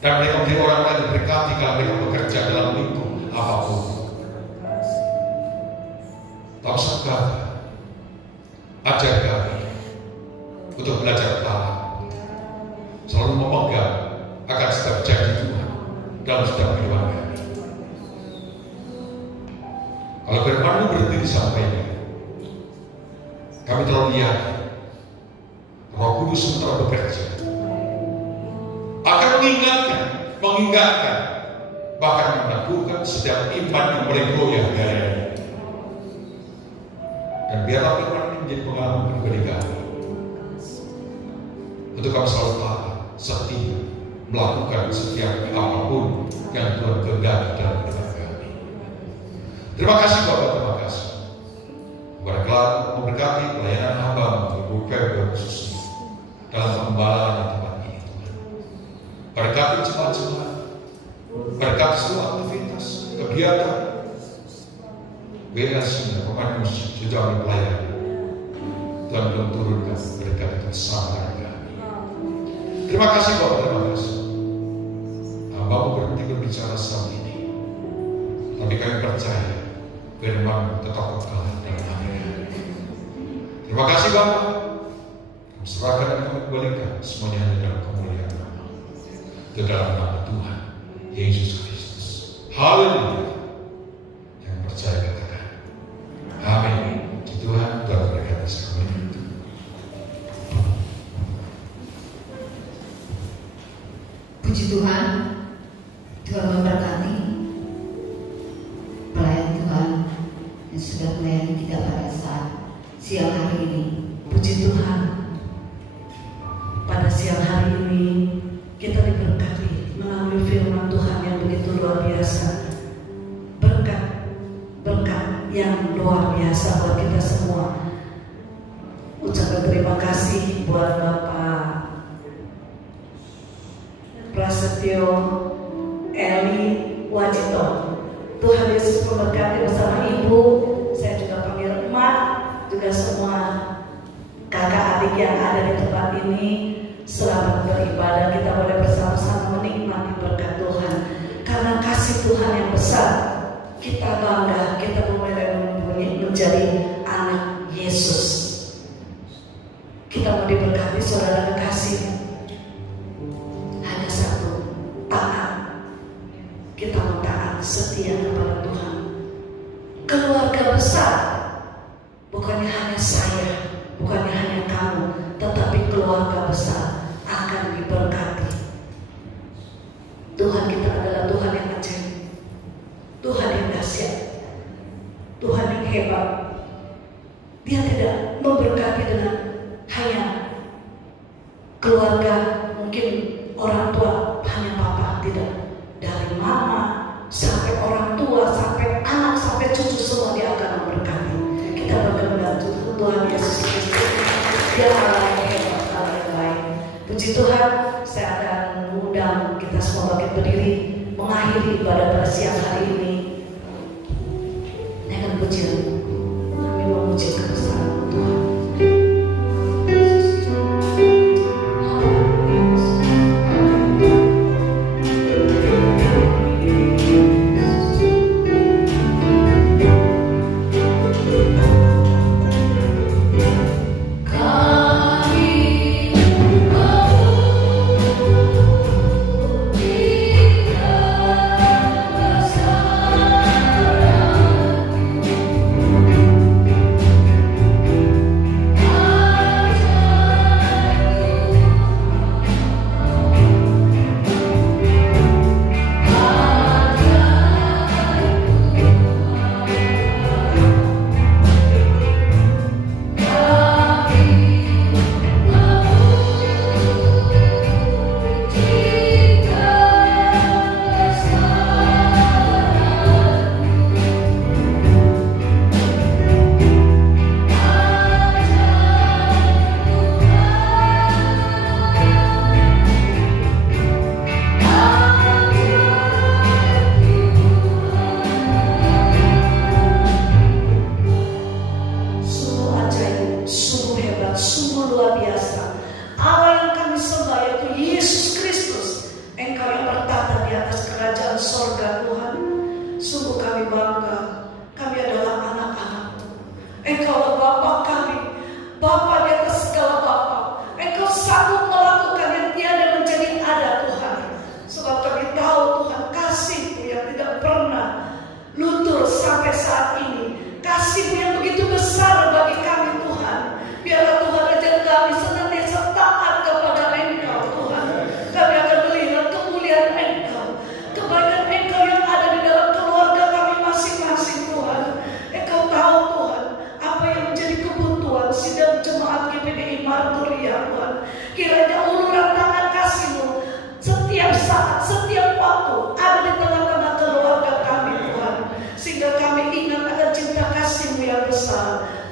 Dan mereka menjadi orang-orang yang diberkati kalau mereka bekerja dalam lingkup apapun. Tausah kami, ajar kami untuk belajar taat, selalu memegang akan setiap janji Tuhan dalam setiap kehidupan kami. Kalau firman-Mu berhenti disampaikan, kami terlalu yakin Roh Kudus sementara bekerja akan mengingatkan, bahkan meneguhkan setiap iman yang mulai goyah hari ini. Dan biarlah firman ini menjadi pengalaman pribadi kami untuk kami selalu taat, setia, melakukan setiap apapun yang Tuhan kehendaki dalam kehidupan kami. Terima kasih Bapak, terima kasih. Berkelah memberkati pelayanan hamba-Mu Ibu Febri khususnya dalam pengembalaan di tempat ini Tuhan. Berkati jemaat-jemaat, berkati semua aktivitas, kegiatan, BLC dan pemain musik juga pelayanan. Tuhan belum turunkan berkat itu bersama kami. Terima kasih Bapak, terima kasih. Hamba-Mu berhenti berbicara saat ini, tapi kami percaya firman tetap kekal dalam hati kami. Terima kasih Bapak. Kami serahkan dan kami kembalikan semuanya hanya dalam kemuliaan nama, di dalam nama Tuhan Yesus Kristus. Haleluya. Yang percaya katakan amin. Puji Tuhan, Tuhan berkati sekali itu. Puji Tuhan, Tuhan memberkati pelayan Tuhan yang sudah melayani kita pada saat siang hari ini. Puji Tuhan, pada siang hari ini kita diberkati melalui firman Tuhan yang begitu luar biasa. Berkat yang luar biasa buat kita semua. Ucapkan terima kasih buat Bapak Prasetyo Eli Wajito. Tuhan Yesus memberkati bersama Ibu. Saya juga panggil emak, juga semua kakak adik yang ada di tempat ini. Selamat beribadah. Kita boleh bersama-sama menikmati berkat Tuhan. Karena kasih Tuhan yang besar, kita bangga, kita boleh menjadi anak Yesus. Kita mau diberkati saudara kekasih. Hanya satu, taat. Kita mau taat, setia kepada Tuhan. Keluarga besar, bukannya hanya saya, bukannya hanya kamu, tetapi keluarga besar akan diberkati. Tuhan kita adalah Tuhan yang ajaib, Tuhan yang dahsyat, Tuhan yang hebat. Dia tidak memberkati dengan hanya keluarga, mungkin orang tua, hanya papa, tidak. Dari mama sampai orang tua, sampai anak, sampai cucu, semua dia akan memberkati. Kita berdoa Tuhan Yesus Kristus. Dia Puji Tuhan, saya akan mengundang kita semua bangkit berdiri mengakhiri ibadah pada siang hari ini. Dengan pujian kami memuji kebesaran Tuhan.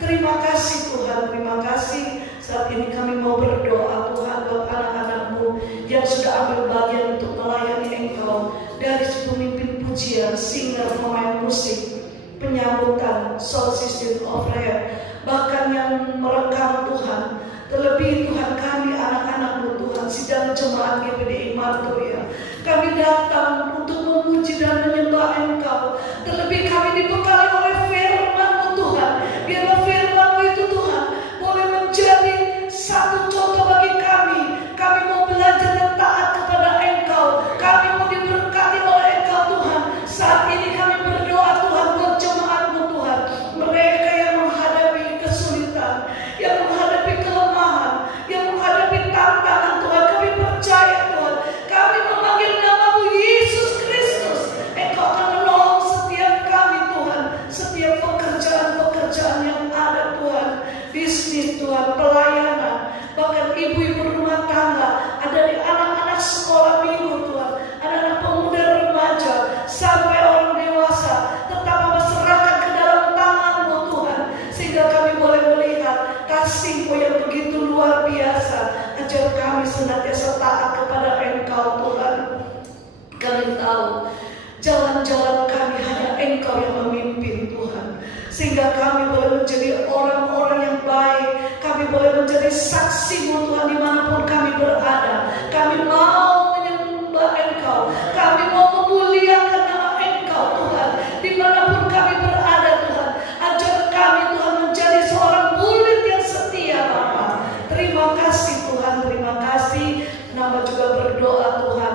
Terima kasih Tuhan, terima kasih. Saat ini kami mau berdoa Tuhan buat anak-anak-Mu yang sudah ambil bagian untuk melayani Engkau, dari pemimpin pujian, singer, pemain musik, penyambutan, sound system overhead, bahkan yang merekam Tuhan. Terlebih Tuhan kami anak-anak-Mu Tuhan, sidang jemaat GPDI Martoya, kami datang untuk memuji dan menyembah Engkau. Terlebih kami dibekali oleh firman-Mu Tuhan. Biarlah firman-Mu itu Tuhan boleh menjadi satu contoh bagi kami. Kami mau belajar dan taat kepada Engkau. Kami mau diberkati oleh Engkau Tuhan. Saat ini kami berdoa Tuhan buat jemaat-Mu Tuhan, mereka yang menghadapi kesulitan, yang menghadapi kelemahan, yang menghadapi tantangan Tuhan. Kami percaya Tuhan, kami memanggil nama-Mu Yesus Kristus. Engkau akan menolong setiap kami Tuhan, setiap pekerjaan-pekerjaan yang ada Tuhan, bisnis Tuhan, pelayanan, bahkan ibu-ibu rumah tangga, ada di anak-anak sekolah minggu Tuhan, anak-anak pemuda remaja, sampai orang dewasa, tetap serahkan ke dalam tangan-Mu Tuhan, sehingga kami boleh melihat kasih-Mu yang begitu luar biasa. Ajar kami senantiasa taat kepada Engkau Tuhan. Kami tahu jalan-jalan kami hanya Engkau yang memimpin Tuhan, sehingga kami boleh menjadi orang-orang yang baik. Kami boleh menjadi saksi-Mu Tuhan dimanapun kami berada. Kami mau menyembah Engkau, kami mau memuliakan nama Engkau Tuhan dimanapun kami berada Tuhan. Ajar kami Tuhan menjadi seorang murid yang setia Bapa. Terima kasih Tuhan, terima kasih. Nama juga berdoa Tuhan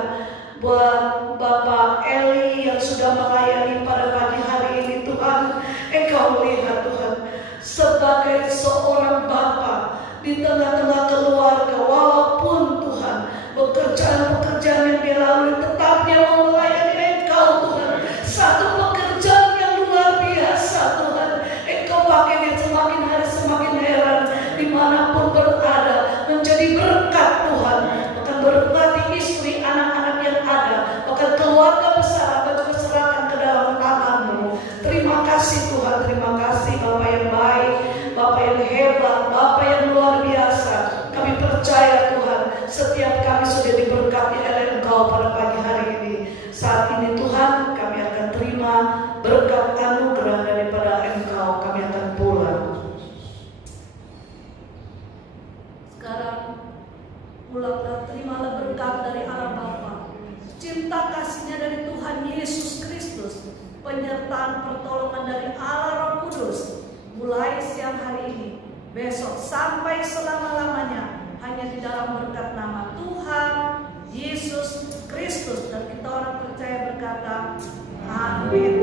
buat Bapak Eli yang sudah melayani pada pagi hari ini Tuhan. Engkau melihat Tuhan sebagai seorang Bapa di tengah-tengah keluarga, walaupun Tuhan pekerjaan-pekerjaan yang dia lalui, tetap dia mau melayani Engkau Tuhan. Satu pekerjaan yang luar biasa Tuhan. Engkau pakai dia semakin hari semakin heran, dimanapun berada, menjadi berkat Tuhan. Bahkan berkati istri, anak-anak yang ada, bahkan keluarga besar, Bapak juga serahkan ke dalam tangan-Mu. Terima kasih Tuhan, terima kasih Bapak yang baik, Bapak yang hebat, Bapak yang luar biasa. penyertaan pertolongan dari Allah Roh Kudus mulai siang hari ini, besok sampai selama-lamanya, hanya di dalam berkat nama Tuhan Yesus Kristus. Dan kita orang percaya berkata, amin.